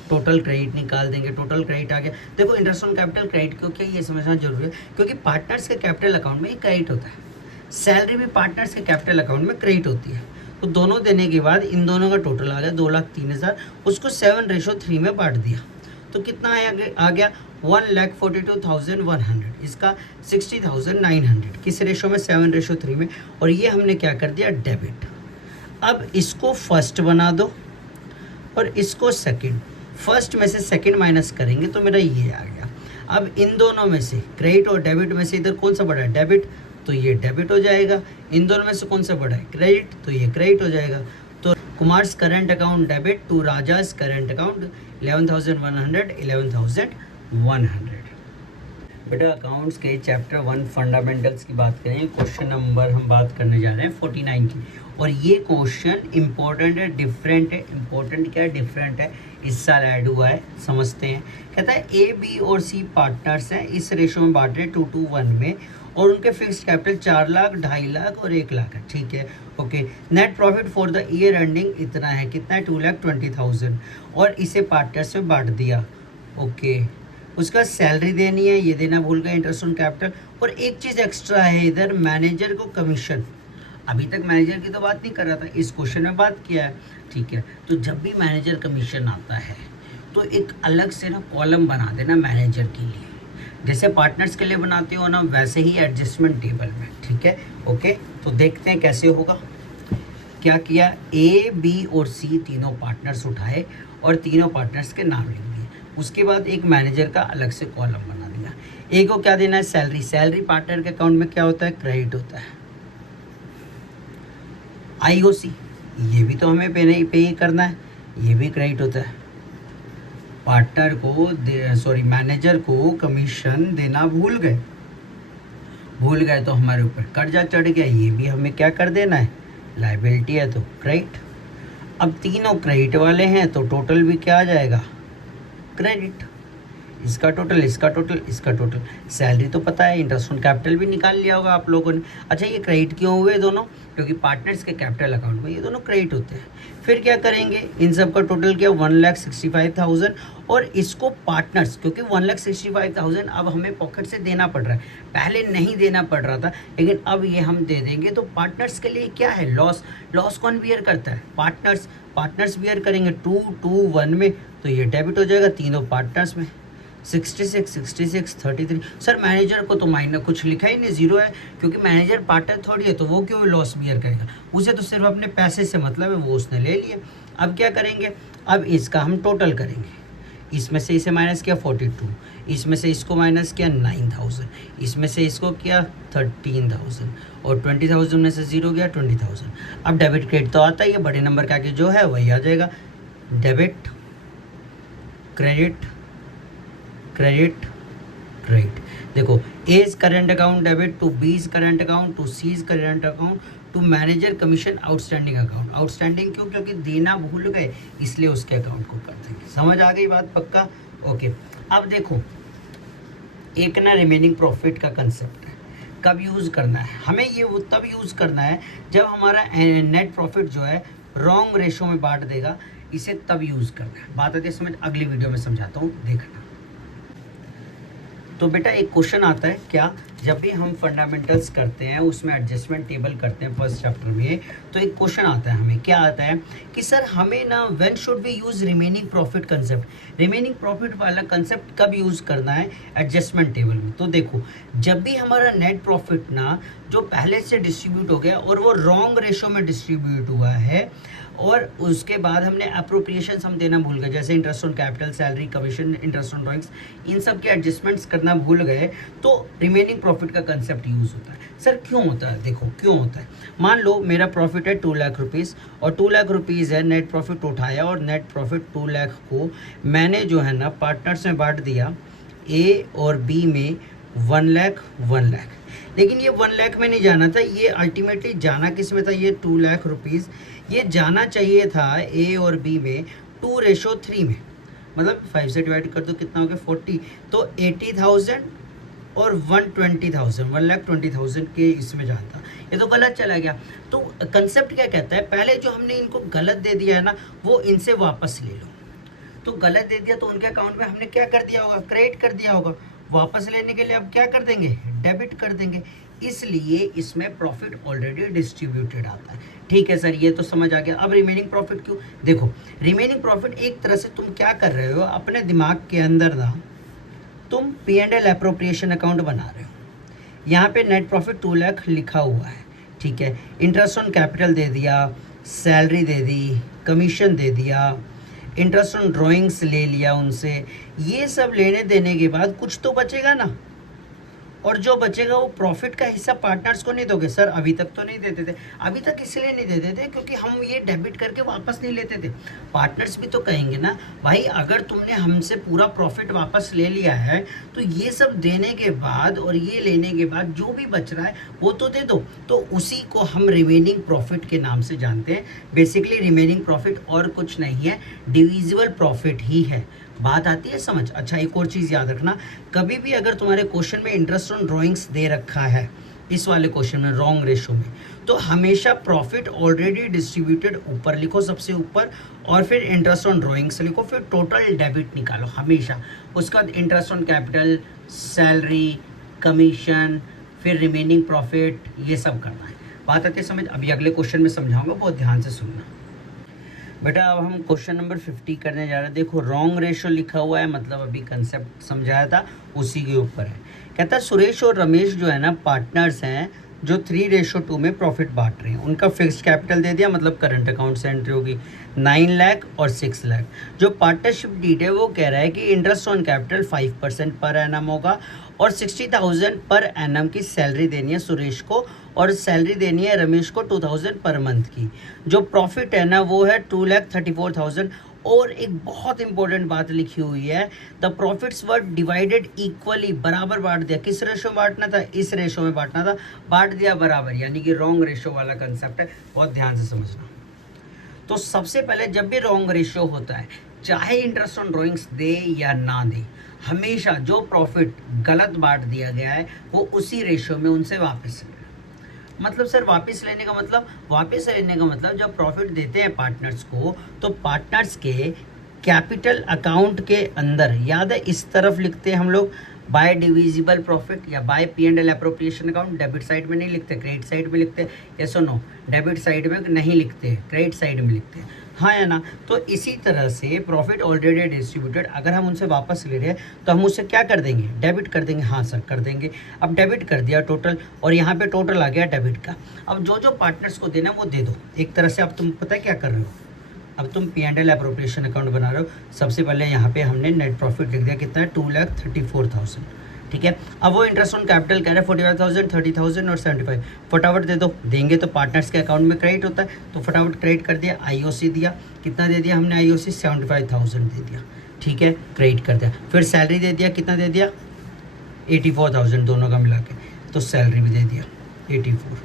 टोटल क्रेडिट निकाल देंगे, टोटल क्रेडिट आ गया। देखो इंटरेस्ट ऑन कैपिटल क्रेडिट क्यों, क्या ये समझना जरूरी है, क्योंकि पार्टनर्स के कैपिटल अकाउंट में ही क्रेडिट होता है, सैलरी भी पार्टनर्स के कैपिटल अकाउंट में क्रेडिट होती है। तो दोनों देने के बाद इन दोनों का टोटल आ गया 2,03,000, उसको 7:3 में बांट दिया, तो कितना आ गया 1,42,100, इसका 60,900, किस रेशो में 7:3 में, और ये हमने क्या कर दिया डेबिट। अब इसको फर्स्ट बना दो और इसको सेकंड, फर्स्ट में से सेकंड माइनस करेंगे तो मेरा ये आ गया। अब इन दोनों में से क्रेडिट और डेबिट में से इधर कौन सा बड़ा है, डेबिट, तो ये डेबिट हो जाएगा। इन दोनों में से कौन सा बड़ा है, क्रेडिट, तो ये क्रेडिट हो जाएगा। तो Kumar's current account debit to Raja's current account 11,100 बेटा अकाउंट्स के चैप्टर 1 फंडामेंटल्स की बात करें, क्वेश्चन नंबर हम बात करने जा रहे हैं 49 की। और ये क्वेश्चन इंपॉर्टेंट है, डिफरेंट है। इंपॉर्टेंट क्या है, डिफरेंट है, इस साल ऐड हुआ है, समझते हैं। कहता है ए बी और सी पार्टनर्स हैं, इस रेशो में बांट रहे 2:1 में, और उनके फिक्स्ड कैपिटल 4 लाख, 2.5 लाख और 1 लाख है। ठीक है, okay. Net profit for the year ending इतना है, कितना है, 2,20,000, और इसे पार्टनर्स में बांट दिया। ओके, उसका सैलरी देनी है, ये देना भूल गए, इंटरेस्ट ऑन कैपिटल। और एक चीज़ एक्स्ट्रा है इधर, मैनेजर को कमीशन। अभी तक मैनेजर की तो बात नहीं कर रहा था, इस क्वेश्चन में बात किया है। ठीक है, तो जब भी मैनेजर कमीशन आता है तो एक अलग से ना कॉलम बना देना मैनेजर के लिए, जैसे पार्टनर्स के लिए बनाते हो ना, वैसे ही एडजस्टमेंट टेबल में। ठीक है, ओके। तो देखते हैं कैसे होगा। क्या किया, ए बी और सी तीनों पार्टनर्स उठाए और तीनों पार्टनर्स के नाम लिख दिए। उसके बाद एक मैनेजर का अलग से कॉलम बना दिया। ए को क्या देना है, सैलरी। सैलरी पार्टनर के अकाउंट में क्या होता है, क्रेडिट होता है। आईओसी, ये भी तो हमें पे ही करना है, ये भी क्रेडिट होता है। पार्टनर को मैनेजर को कमीशन देना भूल गए तो हमारे ऊपर कर्जा चढ़ गया, ये भी हमें क्या कर देना है, लायबिलिटी है तो क्रेडिट। अब तीनों क्रेडिट वाले हैं तो टोटल भी क्या आ जाएगा, क्रेडिट। इसका टोटल, इसका टोटल, इसका टोटल। सैलरी तो पता है, इंटरेस्ट ऑन कैपिटल भी निकाल लिया होगा आप लोगों ने। अच्छा, ये क्रेडिट क्यों हुए दोनों, क्योंकि पार्टनर्स के कैपिटल अकाउंट में ये दोनों क्रेडिट होते हैं। फिर क्या करेंगे, इन सब का टोटल किया 1,65,000, और इसको पार्टनर्स, क्योंकि 1,65,000 अब हमें पॉकेट से देना पड़ रहा है, पहले नहीं देना पड़ रहा था, लेकिन अब ये हम दे देंगे। तो पार्टनर्स के लिए क्या है, लॉस कौन बियर करता है, पार्टनर्स बियर करेंगे 2:1 में, तो ये डेबिट हो जाएगा तीनों पार्टनर्स में। 66, 33। सर मैनेजर को तो माइनस कुछ लिखा ही नहीं, जीरो है, क्योंकि मैनेजर पार्टनर थोड़ी है, तो वो क्यों लॉस बियर करेगा, उसे तो सिर्फ अपने पैसे से मतलब है, वो उसने ले लिया। अब क्या करेंगे, अब इसका हम टोटल करेंगे। इसमें से इसे माइनस किया 42, इसमें से इसको माइनस किया 9,000, इसमें से इसको किया 13,000, और 20,000 में से जीरो गया 20,000। अब डेबिट क्रेडिट तो आता ही है, बड़े नंबर के आगे जो है वही आ जाएगा, डेबिट क्रेडिट क्रेडिट क्रेडिट। देखो, A's current account debit to B's current account to C's current account to manager commission outstanding account. Outstanding क्यों, क्योंकि देना भूल गए, इसलिए उसके अकाउंट को कर देंगे। समझ आ गई बात, पक्का, ओके। अब देखो, एक ना रिमेनिंग प्रॉफिट का कंसेप्ट है, कब यूज़ करना है हमें, ये वो तब यूज़ करना है जब हमारा नेट प्रॉफिट जो है रॉन्ग रेशो में बांट देगा, इसे तब यूज़ करना है। बात आती है समझ, अगली वीडियो में समझाता हूँ, देखना। तो बेटा एक क्वेश्चन आता है, क्या जब भी हम फंडामेंटल्स करते हैं उसमें एडजस्टमेंट टेबल करते हैं फर्स्ट चैप्टर में, तो एक क्वेश्चन आता है हमें, क्या आता है कि सर हमें ना when should we use remaining profit concept, remaining profit वाला कंसेप्ट कब यूज़ करना है एडजस्टमेंट टेबल में। तो देखो, जब भी हमारा नेट प्रॉफिट ना जो पहले से डिस्ट्रीब्यूट हो गया और वो रॉन्ग रेशो में डिस्ट्रीब्यूट हुआ है, और उसके बाद हमने अप्रोप्रिएशंस हम देना भूल गए, जैसे interest on capital, salary, commission, interest on drawings, इन सब के एडजस्टमेंट्स करना भूल गए, तो रिमेनिंग प्रॉफिट का कंसेप्ट यूज़ होता है। सर क्यों होता है, देखो क्यों होता है। मान लो मेरा प्रॉफिट है 2 लाख रुपीज़, और 2 लाख रुपीज़ है, नेट प्रॉफिट उठाया, और नेट प्रॉफिट 2 लाख को मैंने जो है ना पार्टनर्स में बांट दिया, ए और बी में 1 लाख 1 लाख। लेकिन ये 1 लाख में नहीं जाना था, ये अल्टीमेटली जाना किस में था, ये 2 लाख रुपीज़ ये जाना चाहिए था ए और बी में 2:3 में, मतलब 5 से डिवाइड कर दो कितना हो गया 40, तो 80,000 और 120,000, 1,20,000 के इसमें जाता, ये तो गलत चला गया। तो कंसेप्ट क्या कहता है, पहले जो हमने इनको गलत दे दिया है ना, वो इनसे वापस ले लो। तो गलत दे दिया तो उनके अकाउंट में हमने क्या कर दिया होगा, क्रेडिट कर दिया होगा। वापस लेने के लिए अब क्या कर देंगे, डेबिट कर देंगे, इसलिए इसमें प्रॉफिट ऑलरेडी डिस्ट्रीब्यूटेड आता है। ठीक है सर, ये तो समझ आ गया। अब रिमेनिंग प्रॉफिट क्यों, देखो रिमेनिंग प्रॉफिट एक तरह से तुम क्या कर रहे हो, अपने दिमाग के अंदर ना तुम P&L एप्रोप्रिएशन अकाउंट बना रहे हो। यहाँ पे नेट प्रॉफिट 2 लाख लिखा हुआ है, ठीक है, इंटरेस्ट ऑन कैपिटल दे दिया, सैलरी दे दी, कमीशन दे दिया, इंटरेस्ट ऑन ड्राइंग्स ले लिया उनसे, ये सब लेने देने के बाद कुछ तो बचेगा ना, और जो बचेगा वो प्रॉफिट का हिस्सा पार्टनर्स को नहीं दोगे। सर अभी तक तो नहीं देते थे। अभी तक इसलिए नहीं देते थे क्योंकि हम ये डेबिट करके वापस नहीं लेते थे। पार्टनर्स भी तो कहेंगे ना भाई अगर तुमने हमसे पूरा प्रॉफिट वापस ले लिया है तो ये सब देने के बाद और ये लेने के बाद जो भी बच रहा है वो तो दे दो। तो उसी को हम रिमेनिंग प्रॉफिट के नाम से जानते हैं। बेसिकली रिमेनिंग प्रॉफिट और कुछ नहीं है, डिविजिबल प्रॉफिट ही है। बात आती है समझ। अच्छा एक और चीज़ याद रखना, कभी भी अगर तुम्हारे क्वेश्चन में इंटरेस्ट ऑन ड्राइंग्स दे रखा है, इस वाले क्वेश्चन में रॉन्ग रेशो में, तो हमेशा प्रॉफिट ऑलरेडी डिस्ट्रीब्यूटेड ऊपर लिखो सबसे ऊपर, और फिर इंटरेस्ट ऑन ड्राइंग्स लिखो, फिर टोटल डेबिट निकालो हमेशा। उसके बाद interest on capital, salary, commission, फिर रिमेनिंग प्रॉफिट, ये सब करना है। बात आती है समझ। अभी अगले क्वेश्चन में समझाऊंगा, बहुत ध्यान से सुनना बेटा। अब हम क्वेश्चन नंबर 50 करने जा रहे हैं। देखो रॉन्ग रेशो लिखा हुआ है, मतलब अभी कंसेप्ट समझाया था उसी के ऊपर है। कहता है सुरेश और रमेश जो है ना पार्टनर्स हैं जो 3:2 में प्रॉफिट बांट रहे हैं। उनका फिक्स्ड कैपिटल दे दिया, मतलब करंट अकाउंट से एंट्री होगी 9 लाख और 6 लाख। जो पार्टनरशिप डीड है वो कह रहा है कि interest on capital 5% per annum होगा और 60,000 पर एनम की सैलरी देनी है सुरेश को और सैलरी देनी है रमेश को 2,000 पर मंथ की। जो प्रॉफिट है ना वो है 2,34,000। और एक बहुत इंपॉर्टेंट बात लिखी हुई है, the profits were divided equally, बराबर बांट दिया। किस रेशो में बांटना था? इस रेशो में बांटना था, बांट दिया बराबर, यानी कि रॉन्ग रेशो वाला कंसेप्ट है। बहुत ध्यान से समझना। तो सबसे पहले जब भी रॉन्ग रेशो होता है, चाहे इंटरेस्ट ऑन ड्राइंग्स दे या ना दे, हमेशा जो प्रॉफिट गलत बांट दिया गया है वो उसी रेशो में उनसे वापस लेना। मतलब सर वापस लेने का मतलब, वापस लेने का मतलब जब प्रॉफिट देते हैं पार्टनर्स को तो पार्टनर्स के कैपिटल अकाउंट के अंदर, याद है इस तरफ लिखते हैं हम लोग बाय डिविजिबल प्रॉफिट या by P&L appropriation account. Debit side में नहीं लिखते, क्रेडिट साइड में लिखते हैं। यस और नो? डेबिट साइड में नहीं लिखते, क्रेडिट साइड में लिखते हैं, हाँ या ना? तो इसी तरह से प्रॉफिट ऑलरेडी डिस्ट्रीब्यूटेड, अगर हम उनसे वापस ले रहे हैं तो हम उससे क्या कर देंगे? डेबिट कर देंगे। हाँ सर कर देंगे। अब डेबिट कर दिया टोटल, और यहाँ पे टोटल आ गया डेबिट का। अब जो जो पार्टनर्स को देना वो दे दो एक तरह से। अब तुम पता है क्या कर रहे हो? अब तुम P&L एप्रोप्रिएशन अकाउंट बना रहे हो। सबसे पहले यहाँ पे हमने नेट प्रॉफिट लिख दिया, कितना है? 2,34,000। ठीक है। अब वो इंटरेस्ट ऑन कैपिटल कह रहे हैं 45,000, 30,000 और 75। फटाफट दे दो। देंगे तो पार्टनर्स के अकाउंट में क्रेडिट होता है, तो फटाफट क्रेडिट कर दिया। IOC दिया, कितना दे दिया हमने? IOC 75,000 दे दिया। ठीक है, क्रेडिट कर दिया। फिर सैलरी दे दिया, कितना दे दिया? 84,000 दोनों का मिला के, तो सैलरी भी दे दिया 84।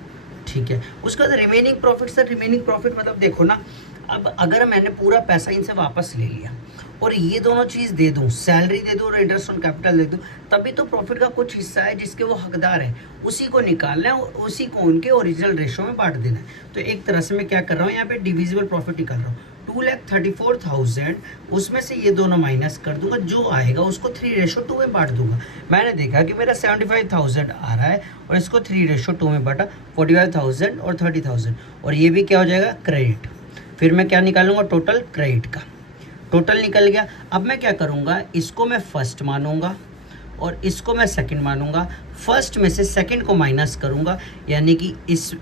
ठीक है। उसके बाद remaining profit. Sir remaining profit मतलब देखो ना, अब अगर मैंने पूरा पैसा इनसे वापस ले लिया और ये दोनों चीज़ दे दूँ, सैलरी दे दूँ और इंटरेस्ट ऑन कैपिटल दे दूँ, तभी तो प्रॉफिट का कुछ हिस्सा है जिसके वो हकदार है, उसी को निकालना है और उसी को उनके ओरिजिनल रेशो में बांट देना है। तो एक तरह से मैं क्या कर रहा हूँ, यहाँ पे डिविजिबल प्रॉफिट निकाल रहा हूँ। 2,34,000, उसमें से ये दोनों माइनस कर दूंगा, जो आएगा उसको 3:2 में बांट दूंगा। मैंने देखा कि मेरा 75,000 आ रहा है और इसको 3:2 में बांटा, 45,000 और 30,000, और ये भी क्या हो जाएगा? क्रेडिट। फिर मैं क्या निकालूंगा? टोटल क्रेडिट का। टोटल निकल गया। अब मैं क्या करूँगा, इसको मैं फर्स्ट मानूंगा और इसको मैं सेकंड मानूंगा। फर्स्ट में से सेकंड को माइनस करूंगा, यानी कि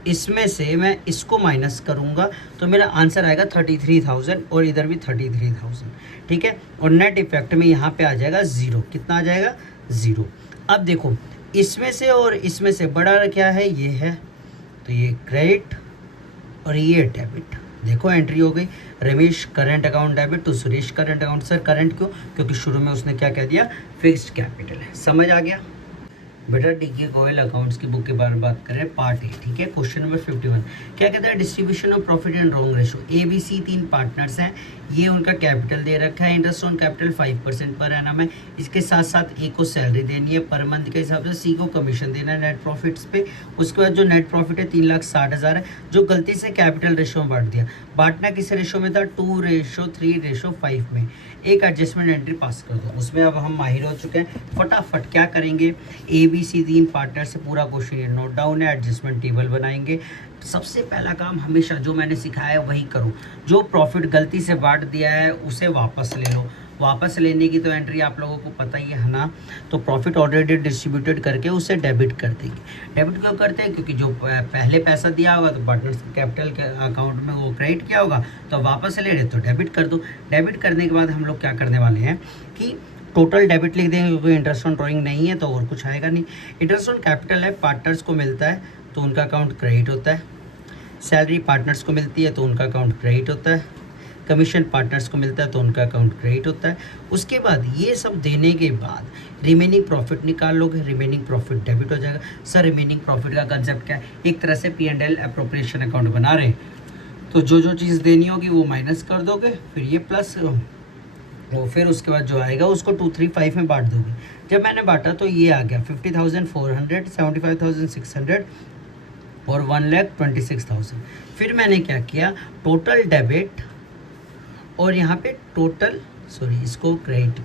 इसमें से मैं इसको माइनस करूंगा, तो मेरा आंसर आएगा 33,000 और इधर भी 33,000। ठीक है। और नेट इफेक्ट में यहाँ पे आ जाएगा 0। कितना आ जाएगा? 0। अब देखो इसमें से और इसमें से बड़ा क्या है? ये है, तो ये क्रेडिट और ये डेबिट। देखो एंट्री हो गई, रमेश करंट अकाउंट डेबिट तो Suresh current account. Sir current क्यों? क्योंकि शुरू में उसने क्या कह दिया? फिक्स्ड कैपिटल है। समझ आ गया बेटा? DK गोयल अकाउंट्स की बुक के बारे में बात करें, पार्ट ए। ठीक है। क्वेश्चन नंबर 51 क्या कहता है? Distribution of profit and wrong ratio. ABC 3 partners हैं, ये उनका कैपिटल दे रखा है, interest on capital 5% per annum है। इसके साथ साथ A को सैलरी देनी है पर मंथ के हिसाब से, C को कमीशन देना है नेट प्रॉफिट्स पे। उसके बाद जो नेट प्रॉफिट है 3,60,000 है, जो गलती से कैपिटल रेशो में बांट दिया। बांटना किस रेशो में था? 2:3:5 में। एक एडजस्टमेंट एंट्री पास कर दो, उसमें अब हम माहिर हो चुके हैं। फटाफट क्या करेंगे? ABC 3 पार्टनर से पूरा क्वेश्चन नोट डाउन है, एडजस्टमेंट टेबल बनाएंगे। सबसे पहला काम हमेशा जो मैंने सिखाया है वही करो। जो प्रॉफिट गलती से बांट दिया है उसे वापस ले लो। वापस लेने की तो एंट्री आप लोगों को पता ही है ना। तो प्रॉफिट ऑलरेडी डिस्ट्रीब्यूटेड करके उसे डेबिट कर देंगे। डेबिट क्यों करते हैं? क्योंकि जो पहले पैसा दिया होगा तो पार्टनर्स कैपिटल के अकाउंट में वो क्रेडिट किया होगा, तो वापस ले रहे तो डेबिट कर दो। डेबिट करने के बाद हम लोग क्या करने वाले हैं कि टोटल डेबिट लिख देंगे क्योंकि इंटरेस्ट ऑन ड्राइंग नहीं है तो और कुछ आएगा नहीं। इंटरेस्ट ऑन कैपिटल है, पार्टनर्स को मिलता है तो उनका अकाउंट क्रेडिट होता है। सैलरी पार्टनर्स को मिलती है तो उनका अकाउंट क्रेडिट होता है। कमीशन पार्टनर्स को मिलता है तो उनका अकाउंट क्रेडिट होता है। उसके बाद ये सब देने के बाद रिमेनिंग प्रॉफिट निकाल लोगे, रिमेनिंग प्रॉफिट डेबिट हो जाएगा। सर रिमेनिंग प्रॉफिट का कंसेप्ट क्या है? एक तरह से P&L अप्रोप्रिएशन अकाउंट बना रहे हैं, तो जो जो चीज़ देनी होगी वो माइनस कर दोगे, फिर ये प्लस, तो फिर उसके बाद जो आएगा उसको 2, 3, 5 में बांट दोगे। जब मैंने बांटा तो ये आ गया 50,400, 75,600 और 1,26,000। फिर मैंने क्या किया, टोटल डेबिट और यहाँ पे टोटल, सॉरी इसको क्रेडिट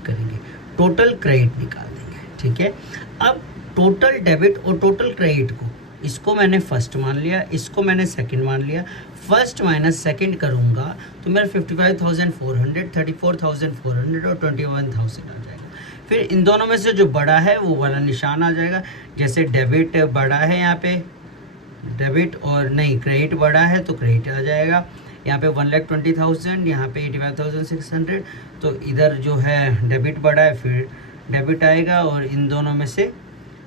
करेंगे, टोटल क्रेडिट निकाल देंगे, ठीक है। अब टोटल डेबिट और टोटल क्रेडिट को, इसको मैंने फर्स्ट मान लिया, इसको मैंने सेकंड मान लिया। फर्स्ट माइनस सेकंड करूँगा तो मेरा 55,400, 34,400 और 21,000 आ जाएगा। फिर इन दोनों में से जो बड़ा है वो वाला निशान आ जाएगा। जैसे डेबिट बड़ा है यहाँ पे, डेबिट और नहीं क्रेडिट बड़ा है तो क्रेडिट आ जाएगा। यहाँ पे 1,20,000, यहाँ पे 85,600, तो इधर जो है डेबिट बड़ा है फिर डेबिट आएगा और इन दोनों में से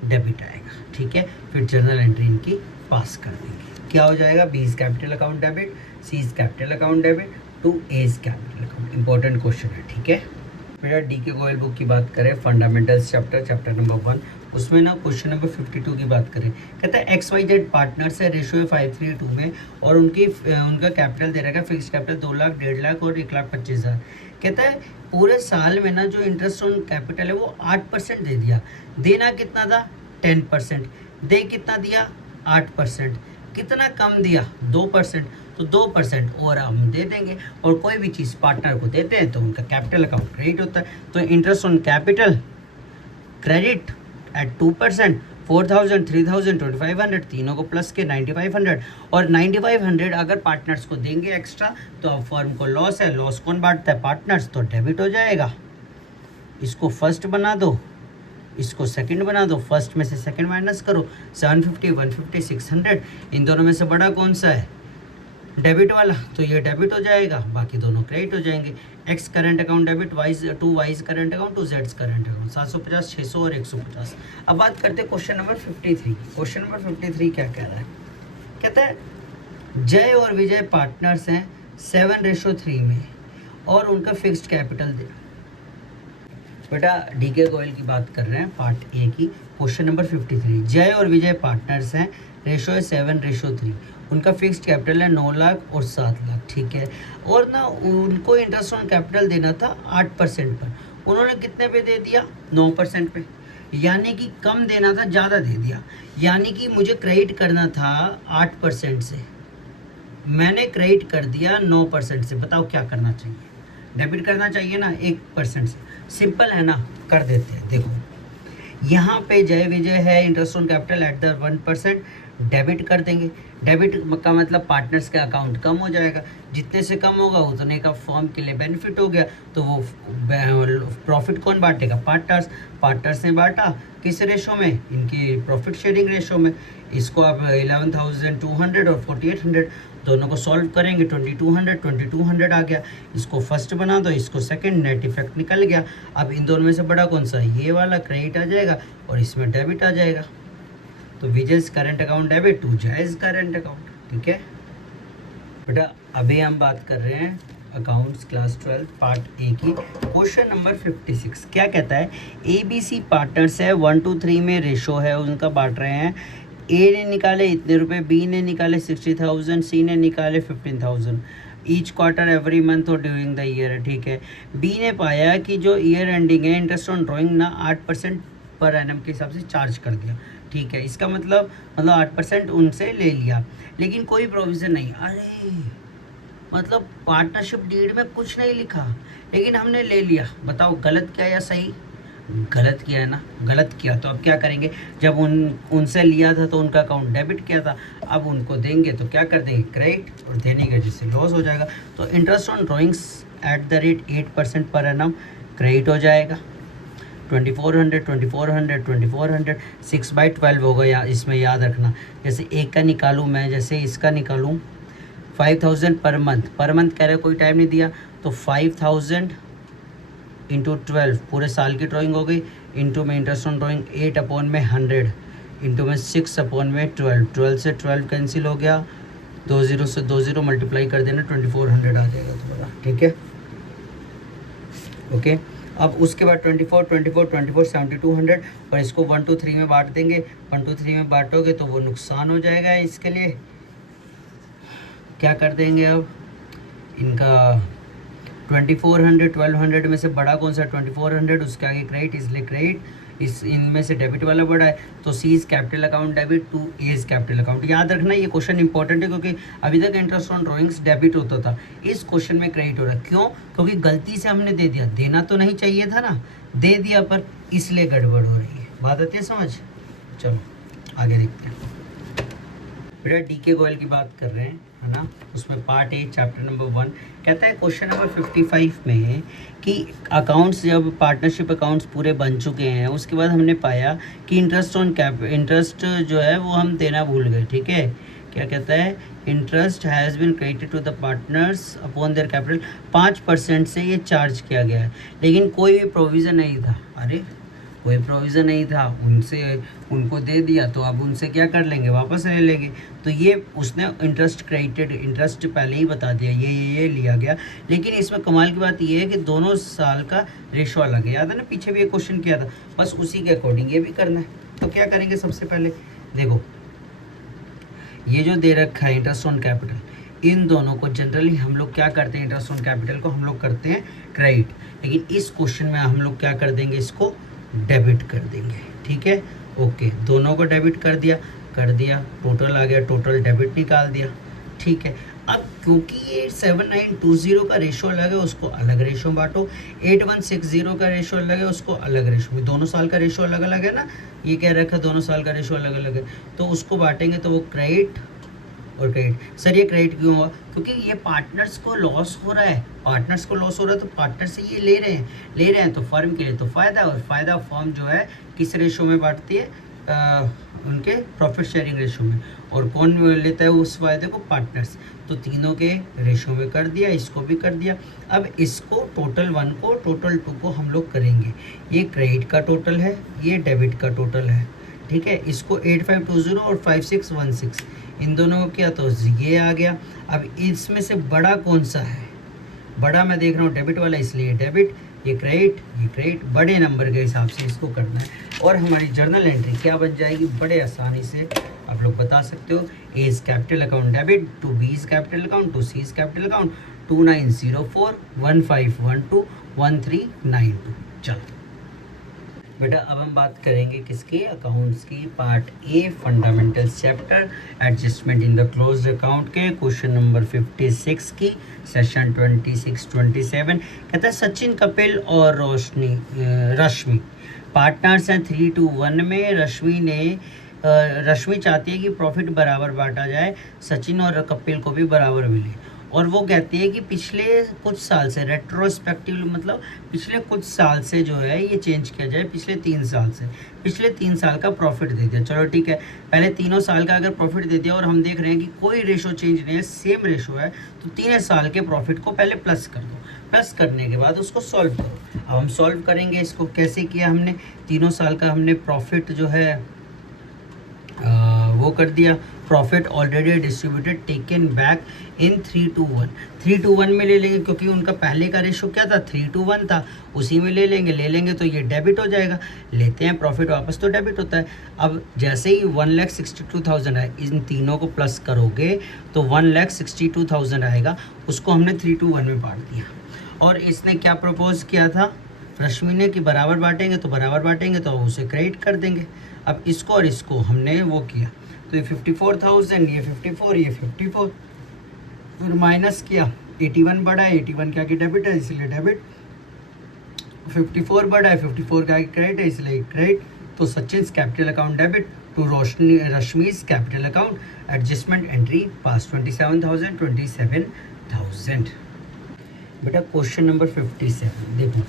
डेबिट आएगा, ठीक है। फिर जर्नल एंट्री इनकी पास कर देंगे। क्या हो जाएगा? B is capital account debit, C is capital account debit to A is capital account. Important question है, ठीक है। मेरा DK गोयल बुक की बात करें, फंडामेंटल्स चैप्टर नंबर 1, उसमें ना क्वेश्चन नंबर 52 की बात करें। कहता है XYZ पार्टनर्स है, रेशियो है 5:3 में और उनका कैपिटल दे रखा है, फिक्स कैपिटल 2 लाख, 1.5 लाख और 1,25,000। कहता है पूरे साल में ना जो इंटरेस्ट ऑन कैपिटल है वो 8% दे दिया। देना कितना था? 10%। दे कितना दिया? 8%। कितना कम दिया? 2%। तो 2% और हम दे देंगे, और कोई भी चीज़ पार्टनर को देते हैं तो उनका कैपिटल अकाउंट क्रेडिट होता है। तो interest on capital credit at 2%, 4,000, 3,000, 2,500, तीनों को प्लस के 9,500, और 9,500 अगर पार्टनर्स को देंगे एक्स्ट्रा तो अब फर्म को लॉस है। लॉस कौन बांटता है? पार्टनर्स, तो डेबिट हो जाएगा। इसको फर्स्ट बना दो, इसको सेकंड बना दो, फर्स्ट में से सेकंड माइनस करो, 750, 150, 600, इन दोनों में से बड़ा कौन सा है? डेबिट वाला, तो ये डेबिट हो जाएगा, बाकी दोनों क्रेडिट हो जाएंगे। X current account debit, Y current account to Z current account, 750, 600 और 150। अब बात करते हैं क्वेश्चन नंबर 53। क्वेश्चन नंबर 53 क्या कह रहा है? कहता है जय और विजय पार्टनर्स हैं 7:3 में और उनका फिक्स्ड कैपिटल दे। बेटा DK गोयल की बात कर रहे हैं, पार्ट ए की, क्वेश्चन नंबर 53। जय और विजय पार्टनर्स हैं, रेशो है 7:3, उनका फिक्स्ड कैपिटल है 9 लाख और 7 लाख, ठीक है। और ना उनको इंटरेस्ट ऑन कैपिटल देना था 8% पर, उन्होंने कितने पे दे दिया? 9% पे, यानी कि कम देना था, ज़्यादा दे दिया। यानी कि मुझे क्रेडिट करना था 8% से, मैंने क्रेडिट कर दिया 9% से। बताओ क्या करना चाहिए? डेबिट करना चाहिए ना 1% से। सिंपल है ना, कर देते हैं। देखो यहाँ पे जय विजय है, interest on capital at the 1%, debit कर देंगे। डेबिट का मतलब पार्टनर्स का अकाउंट कम हो जाएगा, जितने से कम होगा उतने का फर्म के लिए बेनिफिट हो गया। तो वो प्रॉफिट कौन बांटेगा? पार्टनर्स। पार्टनर्स ने बांटा किस रेशो में? इनकी प्रॉफिट शेयरिंग रेशो में। इसको आप 11,200 और 4,800 दोनों को सॉल्व करेंगे, 2,200 आ गया। इसको फर्स्ट बना दो, इसको सेकंड, नेट इफेक्ट निकल गया। अब इन दोनों में से बड़ा कौन सा है? ये वाला क्रेडिट आ जाएगा और इसमें डेबिट आ जाएगा। तो Vijay's current account debit to Jay's current account, ठीक है बेटा। अभी हम बात कर रहे हैं अकाउंट्स क्लास 12 पार्ट ए की, क्वेश्चन नंबर 56। क्या कहता है? ABC पार्टनर्स है, 1 to 3 में रेशो है, उनका बांट रहे हैं। A ने निकाले इतने रुपए, B ने निकाले 60,000, C ने निकाले 15,000 ईच क्वार्टर एवरी मंथ और ड्यूरिंग द ईयर है, ठीक है। B ने पाया कि जो ईयर एंडिंग है इंटरेस्ट ऑन ड्राइंग ना 8% पर एनम के हिसाब से चार्ज कर दिया, ठीक है। इसका मतलब 8% उनसे ले लिया, लेकिन कोई प्रोविज़न नहीं। अरे मतलब पार्टनरशिप डीड में कुछ नहीं लिखा, लेकिन हमने ले लिया। बताओ गलत किया या सही? गलत किया है ना, गलत किया। तो अब क्या करेंगे? जब उनसे लिया था तो उनका अकाउंट डेबिट किया था, अब उनको देंगे तो क्या कर देंगे? क्रेडिट, और देने के जिससे लॉस हो जाएगा। तो interest on drawings eight the rate 8% per annum credit हो जाएगा। 2,400, 2,400, 2,400, 6/12 होगा। या इसमें याद रखना, जैसे एक का निकालूँ मैं, जैसे इसका निकालूँ 5,000 पर मंथ। पर मंथ कह रहे कोई टाइम नहीं दिया, तो 5,000 इंटू 12 पूरे साल की ड्राइंग हो गई, इंटू में इंटरेस्ट ऑन ड्राइंग 8/100 इंटू में 6/12, 12 से 12 कैंसिल हो गया, 20 से 20 मल्टीप्लाई कर देना 2400 आ जाएगा तुम्हारा, ठीक है। ओके, अब उसके बाद 24 7200 और इसको 1 2 3 में बांट देंगे। 1 2 3 में बांटोगे तो वो नुकसान हो जाएगा। इसके लिए क्या कर देंगे, अब इनका 2400 1200 में से बड़ा कौन सा 2400, उसके आगे क्रेडिट, इसलिए क्रेडिट, इस इनमें से डेबिट वाला बड़ा है, तो C is capital account debit to A is capital account. याद रखना ये क्वेश्चन इंपॉर्टेंट है क्योंकि अभी तक इंटरेस्ट ऑन ड्राइंग्स डेबिट होता था, इस क्वेश्चन में क्रेडिट हो रहा है। क्यों? क्योंकि गलती से हमने दे दिया, देना तो नहीं चाहिए था ना, दे दिया पर इसलिए गड़बड़ हो रही है। बात आती है समझ? चलो आगे देखते हैं। बेटा डी के गोयल की बात कर रहे हैं, है ना, उसमें पार्ट ए चैप्टर नंबर 1 कहता है क्वेश्चन नंबर 55 में कि अकाउंट्स, जब पार्टनरशिप अकाउंट्स पूरे बन चुके हैं उसके बाद हमने पाया कि इंटरेस्ट जो है वो हम देना भूल गए, ठीक है। क्या कहता है, interest has been credited to the partners upon their capital, 5% से ये चार्ज किया गया है, लेकिन कोई भी प्रोविज़न नहीं था। अरे कोई प्रोविज़न नहीं था, उनको दे दिया तो अब उनसे क्या कर लेंगे, वापस ले लेंगे। तो ये उसने इंटरेस्ट क्रेडिटेड, इंटरेस्ट पहले ही बता दिया, ये लिया गया। लेकिन इसमें कमाल की बात ये है कि दोनों साल का रेशो अलग है। याद है ना, पीछे भी एक क्वेश्चन किया था, बस उसी के अकॉर्डिंग ये भी करना है। तो क्या करेंगे, सबसे पहले देखो ये जो दे रखा है इंटरेस्ट ऑन कैपिटल, इन दोनों को जनरली हम लोग क्या करते हैं, इंटरेस्ट ऑन कैपिटल को हम लोग करते हैं क्रेडिट, लेकिन इस क्वेश्चन में हम लोग क्या कर देंगे, इसको डेबिट कर देंगे, ठीक है। ओके, दोनों को डेबिट कर दिया, टोटल आ गया, टोटल डेबिट निकाल दिया, ठीक है। अब क्योंकि ये 7920 का रेशो अलग है, उसको अलग रेशो बांटो, 8160 का रेशो अलग है, उसको अलग रेशो में, दोनों साल का रेशो अलग अलग है ना, ये कह रखा है दोनों साल का रेशो अलग अलग है, तो उसको बांटेंगे तो वो क्रेडिट और क्रेडिट। सर ये क्रेडिट क्यों हुआ, क्योंकि ये पार्टनर्स को लॉस हो रहा है, तो पार्टनर से ये ले रहे हैं तो फर्म के लिए तो फ़ायदा, और फ़ायदा फर्म जो है किस रेशो में बांटती है, उनके प्रॉफिट शेयरिंग रेशो में, और कौन लेता है उस फायदे को, पार्टनर्स। तो तीनों के रेशो में कर दिया, इसको भी कर दिया। अब इसको टोटल 1 को टोटल 2 को हम लोग करेंगे, ये क्रेडिट का टोटल है, ये डेबिट का टोटल है, ठीक है। इसको 8520 और 5616 इन दोनों को किया तो ये आ गया। अब इसमें से बड़ा कौन सा है, बड़ा मैं देख रहा हूँ डेबिट वाला, इसलिए डेबिट, ये क्रेडिट, बड़े नंबर के हिसाब से इसको करना है। और हमारी जर्नल एंट्री क्या बन जाएगी, बड़े आसानी से आप लोग बता सकते हो, A is capital account debit to B is capital account to C is capital account 2904 1512 1392। चलो बेटा अब हम बात करेंगे किसकी, अकाउंट्स की, part A fundamentals chapter adjustment in the closed account के क्वेश्चन नंबर 56 की, सेशन 26-27। कहता है सचिन, कपिल और रश्मि पार्टनर्स हैं 3-1 में। रश्मि चाहती है कि प्रॉफिट बराबर बांटा जाए, सचिन और कपिल को भी बराबर मिले, और वो कहती है कि पिछले कुछ साल से, रेट्रोस्पेक्टिव मतलब पिछले कुछ साल से जो है ये चेंज किया जाए, पिछले 3 साल का प्रॉफिट दे दिया। चलो ठीक है, पहले तीनों साल का अगर प्रॉफिट दे दिया और हम देख रहे हैं कि कोई रेशो चेंज नहीं है, सेम रेशो है, तो 3 साल के प्रॉफिट को पहले प्लस कर दो, प्लस करने के बाद उसको सॉल्व करो। अब हम सॉल्व करेंगे इसको, कैसे किया हमने, तीनों साल का हमने प्रॉफिट जो है वो कर दिया, profit already distributed taken back in 3-1 में ले लेंगे, क्योंकि उनका पहले का रेशो क्या था, 3-1 था, उसी में ले लेंगे तो ये डेबिट हो जाएगा, लेते हैं प्रॉफिट वापस तो डेबिट होता है। अब जैसे ही 1,62,000 है, इन तीनों को प्लस करोगे तो 1,62,000 आएगा, उसको हमने 3-1 में बांट दिया। और इसने क्या प्रपोज किया था, रश्मि ने, कि बराबर बांटेंगे तो उसे क्रेडिट कर देंगे। अब इसको और इसको हमने वो किया, तो ये 54,000, ये 54, ये 54, फिर माइनस किया, 81 बढ़ा है, 81 क्या कि डेबिट है इसलिए डेबिट, 54 बढ़ा है, 54 क्या कि क्रेडिट है इसलिए क्रेडिट। तो Sachin capital account debit to Rashmi's capital account, adjustment entry pass 27,000। बेटा क्वेश्चन नंबर 57 देखो,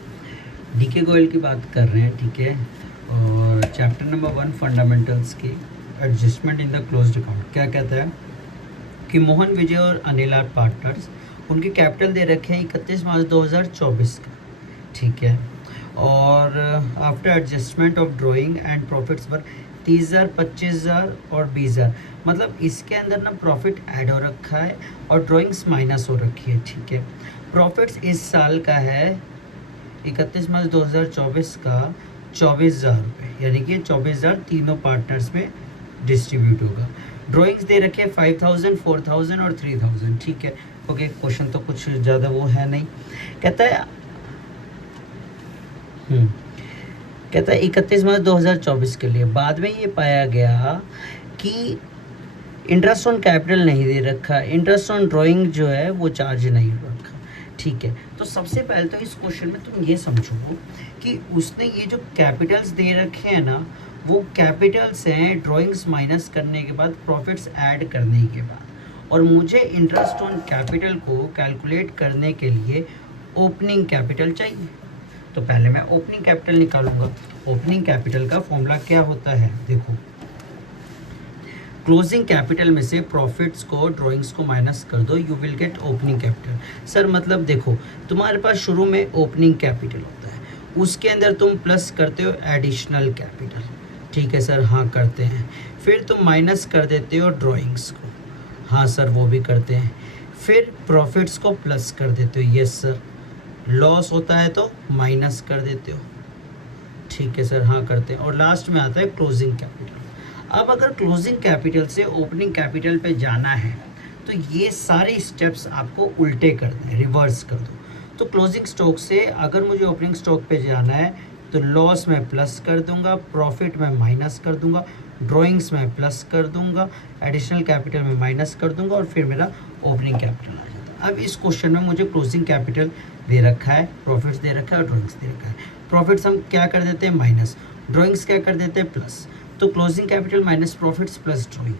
डीके गोयल की बात कर रहे हैं, ठीक है, और चैप्टर नंबर 1 फंडामेंटल्स की, adjustment in the closed account. क्या कहता है कि मोहन, विजय और अनिल आर पार्टनर्स, उनके कैपिटल दे रखे हैं 31 मार्च 2024 का, ठीक है। और after adjustment of drawing and profits पर 30,000, 25,000 और 20,000, मतलब इसके अंदर ना प्रॉफिट ऐड हो रखा है और ड्राइंग्स माइनस हो रखी है। ठीक है, प्रॉफिट्स इस साल का है 31 मार्च 2024 का 24,000 रुपये, यानी कि 24,000 तीनों पार्टनर्स में डिस्ट्रीब्यूट होगा। ड्राइंग्स दे रखे हैं 5,000, 4,000 और 3,000। ठीक है, ओके, क्वेश्चन तो कुछ ज़्यादा वो है नहीं। कहता है 31 मार्च 2024 के लिए बाद में ये पाया गया कि इंटरेस्ट ऑन कैपिटल नहीं दे रखा, इंटरेस्ट ऑन ड्राइंग जो है वो चार्ज नहीं रखा। ठीक है, तो सबसे पहले तो इस क्वेश्चन में तुम ये समझो कि उसने ये जो कैपिटल्स दे रखे हैं ना, वो कैपिटल्स हैं ड्राइंग्स माइनस करने के बाद, प्रॉफिट्स ऐड करने के बाद, और मुझे इंटरेस्ट ऑन कैपिटल को कैलकुलेट करने के लिए ओपनिंग कैपिटल चाहिए। तो पहले मैं ओपनिंग कैपिटल निकालूंगा। ओपनिंग कैपिटल का फॉर्मूला क्या होता है, देखो, क्लोजिंग कैपिटल में से प्रॉफिट्स को ड्राइंग्स को माइनस कर दो, you will get opening capital. Sir मतलब देखो, तुम्हारे पास शुरू में ओपनिंग कैपिटल होता है, उसके अंदर तुम प्लस करते हो एडिशनल कैपिटल। ठीक है सर, हाँ करते हैं। फिर तुम माइनस कर देते हो ड्राइंग्स को, हाँ सर वो भी करते हैं। फिर प्रॉफिट्स को प्लस कर देते हो, यस सर। लॉस होता है तो माइनस कर देते हो, ठीक है सर, हाँ करते हैं। और लास्ट में आता है क्लोजिंग कैपिटल। अब अगर क्लोजिंग कैपिटल से ओपनिंग कैपिटल पे जाना है तो ये सारे स्टेप्स आपको उल्टे कर दें, रिवर्स कर दो। तो क्लोजिंग स्टॉक से अगर मुझे ओपनिंग स्टॉक पे जाना है तो लॉस में प्लस कर दूंगा, प्रॉफिट में माइनस कर दूंगा, ड्राइंग्स में प्लस कर दूंगा, एडिशनल कैपिटल में माइनस कर दूंगा, और फिर मेरा ओपनिंग कैपिटल आ जाता है। अब इस क्वेश्चन में मुझे क्लोजिंग कैपिटल दे रखा है, प्रॉफिट्स दे रखा है और ड्राइंग्स दे रखा है। प्रॉफिट्स हम क्या कर देते हैं, माइनस, ड्राइंग्स क्या कर देते हैं, प्लस। तो closing capital minus profits plus drawing,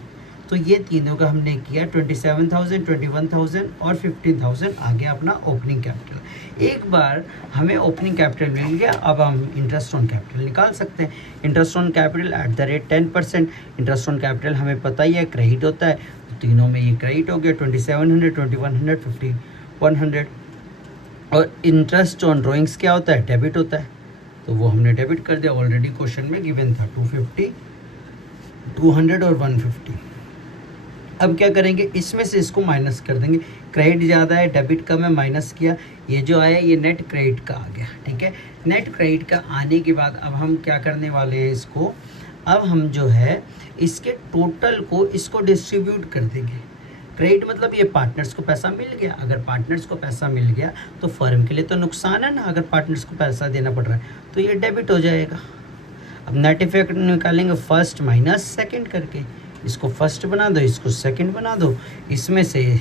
तो ये तीनों का हमने किया 27,000, 21,000 और 15,000 आ गया अपना ओपनिंग कैपिटल। एक बार हमें ओपनिंग कैपिटल मिल गया, अब हम इंटरेस्ट ऑन कैपिटल निकाल सकते हैं। Interest on capital eight the rate 10%। Interest on capital हमें पता ही है क्रेडिट होता है, तो तीनों में ये क्रेडिट हो गया, 2700, 2100, 5100। और इंटरेस्ट ऑन ड्राइंग्स क्या होता है, डेबिट होता है, तो वो हमने डेबिट कर दिया, ऑलरेडी क्वेश्चन में गिवन था 250, 200 और 150। अब क्या करेंगे, इसमें से इसको माइनस कर देंगे। क्रेडिट ज़्यादा है, डेबिट कम है, माइनस किया, ये जो आया ये नेट क्रेडिट का आ गया। ठीक है, नेट क्रेडिट का आने के बाद अब हम क्या करने वाले हैं, इसको अब हम जो है इसके टोटल को इसको डिस्ट्रीब्यूट कर देंगे। क्रेडिट मतलब ये पार्टनर्स को पैसा मिल गया, अगर पार्टनर्स को पैसा मिल गया तो फर्म के लिए तो नुकसान है ना, अगर पार्टनर्स को पैसा देना पड़ रहा है तो ये डेबिट हो जाएगा। अब नेट इफेक्ट निकालेंगे फर्स्ट माइनस सेकंड करके, इसको फर्स्ट बना दो, इसको सेकंड बना दो, इसमें से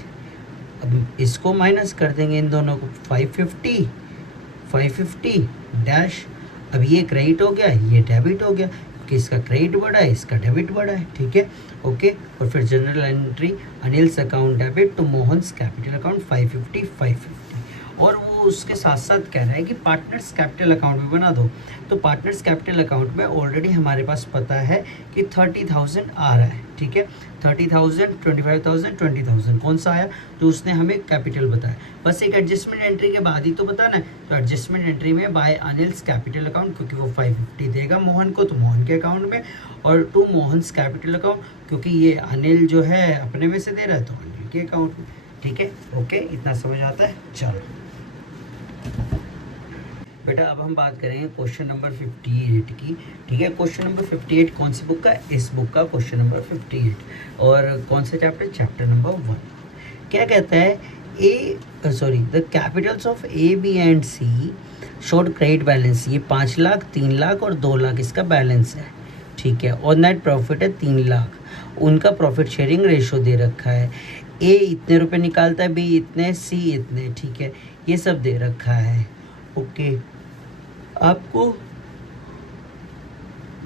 अब इसको माइनस कर देंगे इन दोनों को, 550 डैश। अब ये क्रेडिट हो गया, ये डेबिट हो गया, कि इसका क्रेडिट बढ़ा है, इसका डेबिट बढ़ा है। ठीक है, ओके। और फिर journal entry, Anil's account debit to Mohan's capital account 550। और वो उसके साथ साथ कह रहा है कि पार्टनर्स कैपिटल अकाउंट भी बना दो। तो पार्टनर्स कैपिटल अकाउंट में ऑलरेडी हमारे पास पता है कि 30,000 आ रहा है। ठीक है, 30,000, 25,000, 20,000 कौन सा आया, तो उसने हमें कैपिटल बताया। बस एक एडजस्टमेंट एंट्री के बाद ही तो बताना है। तो एडजस्टमेंट एंट्री में बाय अनिल्स कैपिटल अकाउंट, क्योंकि वो 550 देगा मोहन को, तो मोहन के अकाउंट में, और टू मोहन्स कैपिटल अकाउंट, क्योंकि ये अनिल जो है अपने में से दे रहा है तो अनिल के अकाउंट में। ठीक है, ओके, इतना समझ आता है। चलो बेटा, अब हम बात करेंगे क्वेश्चन नंबर 58 की। ठीक है, क्वेश्चन नंबर 58 कौन सी बुक का, इस बुक का क्वेश्चन नंबर 58। और कौन सा चैप्टर, चैप्टर नंबर 1। क्या कहता है, the capitals of A, B and C showed credit balance. ये 5 लाख, 3 लाख और 2 लाख इसका बैलेंस है। ठीक है, और नेट प्रॉफिट है 3 लाख। उनका प्रॉफिट शेयरिंग रेशो दे रखा है, ए इतने रुपए निकालता है, बी इतने, सी इतने। ठीक है, ये सब दे रखा है। ओके, आपको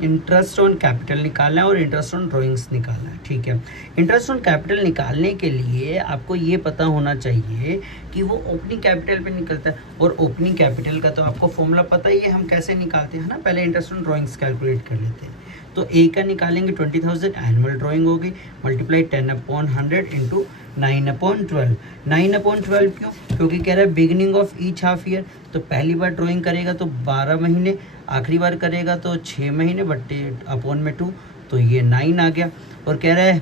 इंटरेस्ट ऑन कैपिटल निकालना है और इंटरेस्ट ऑन ड्राइंग्स निकालना है। ठीक है, इंटरेस्ट ऑन कैपिटल निकालने के लिए आपको ये पता होना चाहिए कि वो ओपनिंग कैपिटल पे निकलता है, और ओपनिंग कैपिटल का तो आपको फॉर्मूला पता ही है, हम कैसे निकालते हैं ना, पहले इंटरेस्ट ऑन ड्राइंग्स कैलकुलेट कर लेते हैं। तो ए का निकालेंगे 20,000, एनुअल ड्राइंग होगी, मल्टीप्लाई 10/100 इंटू 9/12। 9/12 क्यों? क्योंकि कह रहा है beginning of each half year, तो पहली बार ड्राइंग करेगा तो 12 महीने, आखिरी बार करेगा तो 6 महीने, बट्टे अपॉन में 2, तो ये 9 आ गया। और कह रहा है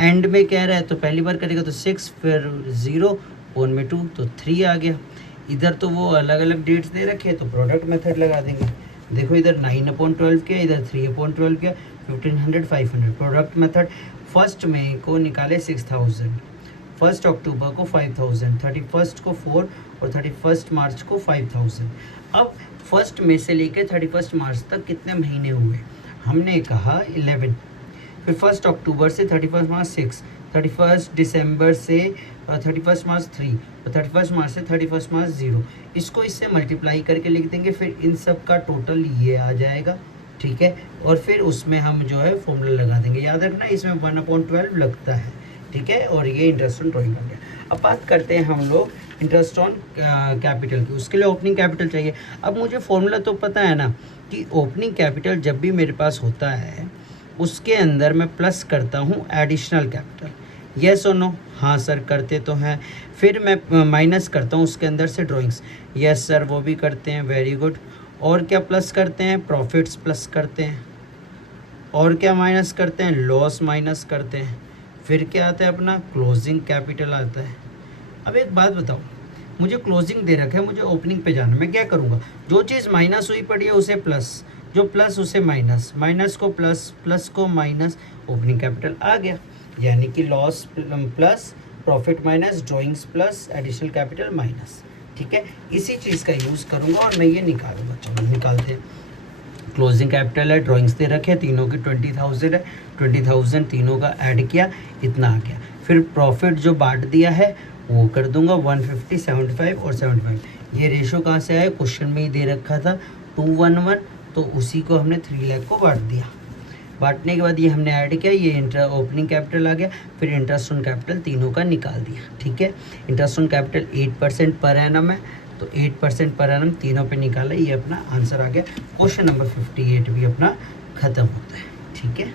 एंड में कह रहा है तो पहली बार करेगा तो 6, फिर 0 अपॉन में 2, तो 3 आ गया। इधर तो वो अलग अलग डेट्स दे रखे हैं, तो प्रोडक्ट मेथड लगा देंगे। देखो इधर 9/12 किया, इधर 3/12 किया, 1500 500। प्रोडक्ट मेथड फर्स्ट मई को निकाले 6000, 1 अक्टूबर को 5000, 31 को 4 और 31 मार्च को 5000। अब 1 मई से लेकर 31 मार्च तक कितने महीने हुए? हमने कहा 11। फिर 1 अक्टूबर से 31 मार्च 6, 31 दिसंबर से 31 मार्च 3 और 31 मार्च से 31 मार्च 0। इसको इससे मल्टीप्लाई करके लिख देंगे, फिर इन सब का टोटल ये आ जाएगा, ठीक है। और फिर उसमें हम जो है फॉर्मूला लगा देंगे। याद रखना इसमें 1/12 लगता है, ठीक है। और ये इंटरेस्ट ऑन ड्राइंग कर गया। अब बात करते हैं हम लोग इंटरेस्ट ऑन कैपिटल की। उसके लिए ओपनिंग कैपिटल चाहिए। अब मुझे फॉर्मूला तो पता है ना कि ओपनिंग कैपिटल जब भी मेरे पास होता है उसके अंदर मैं प्लस करता हूँ एडिशनल कैपिटल। येस और नो? हाँ सर करते तो हैं। फिर मैं माइनस करता हूँ उसके अंदर से ड्राइंग्स। येस सर वो भी करते हैं, वेरी गुड। और क्या प्लस करते हैं? प्रॉफिट्स प्लस करते हैं। और क्या माइनस करते हैं? लॉस माइनस करते हैं। फिर क्या आता है? अपना क्लोजिंग कैपिटल आता है। अब एक बात बताओ, मुझे क्लोजिंग दे रखा है, मुझे ओपनिंग पे जाना, मैं क्या करूँगा? जो चीज़ माइनस हुई पड़ी है उसे प्लस, जो प्लस उसे माइनस, माइनस को प्लस, प्लस को माइनस, ओपनिंग कैपिटल आ गया। यानी कि loss plus, profit minus, drawings plus, additional capital minus, ठीक है। इसी चीज़ का यूज़ करूँगा और मैं ये निकालूंगा। चलो निकालते हैं। क्लोजिंग कैपिटल है, ड्राइंग्स दे रखे, तीनों की 20,000 है, 20,000 तीनों का ऐड किया, इतना आ गया। फिर प्रॉफिट जो बांट दिया है वो कर दूंगा 150, 75 और 75। ये रेशो कहाँ से आया? क्वेश्चन में ही दे रखा था 211, तो उसी को हमने 3 लाख को बांट दिया। बांटने के बाद ये हमने ऐड किया, ये ओपनिंग कैपिटल आ गया। फिर इंटरेस्ट ऑन कैपिटल तीनों का निकाल दिया, ठीक है। Interest on capital 8% per annum है, तो 8% पर एनम तीनों पे निकाला, ये अपना आंसर आ गया। क्वेश्चन नंबर 58 भी अपना ख़त्म होता है, ठीक है।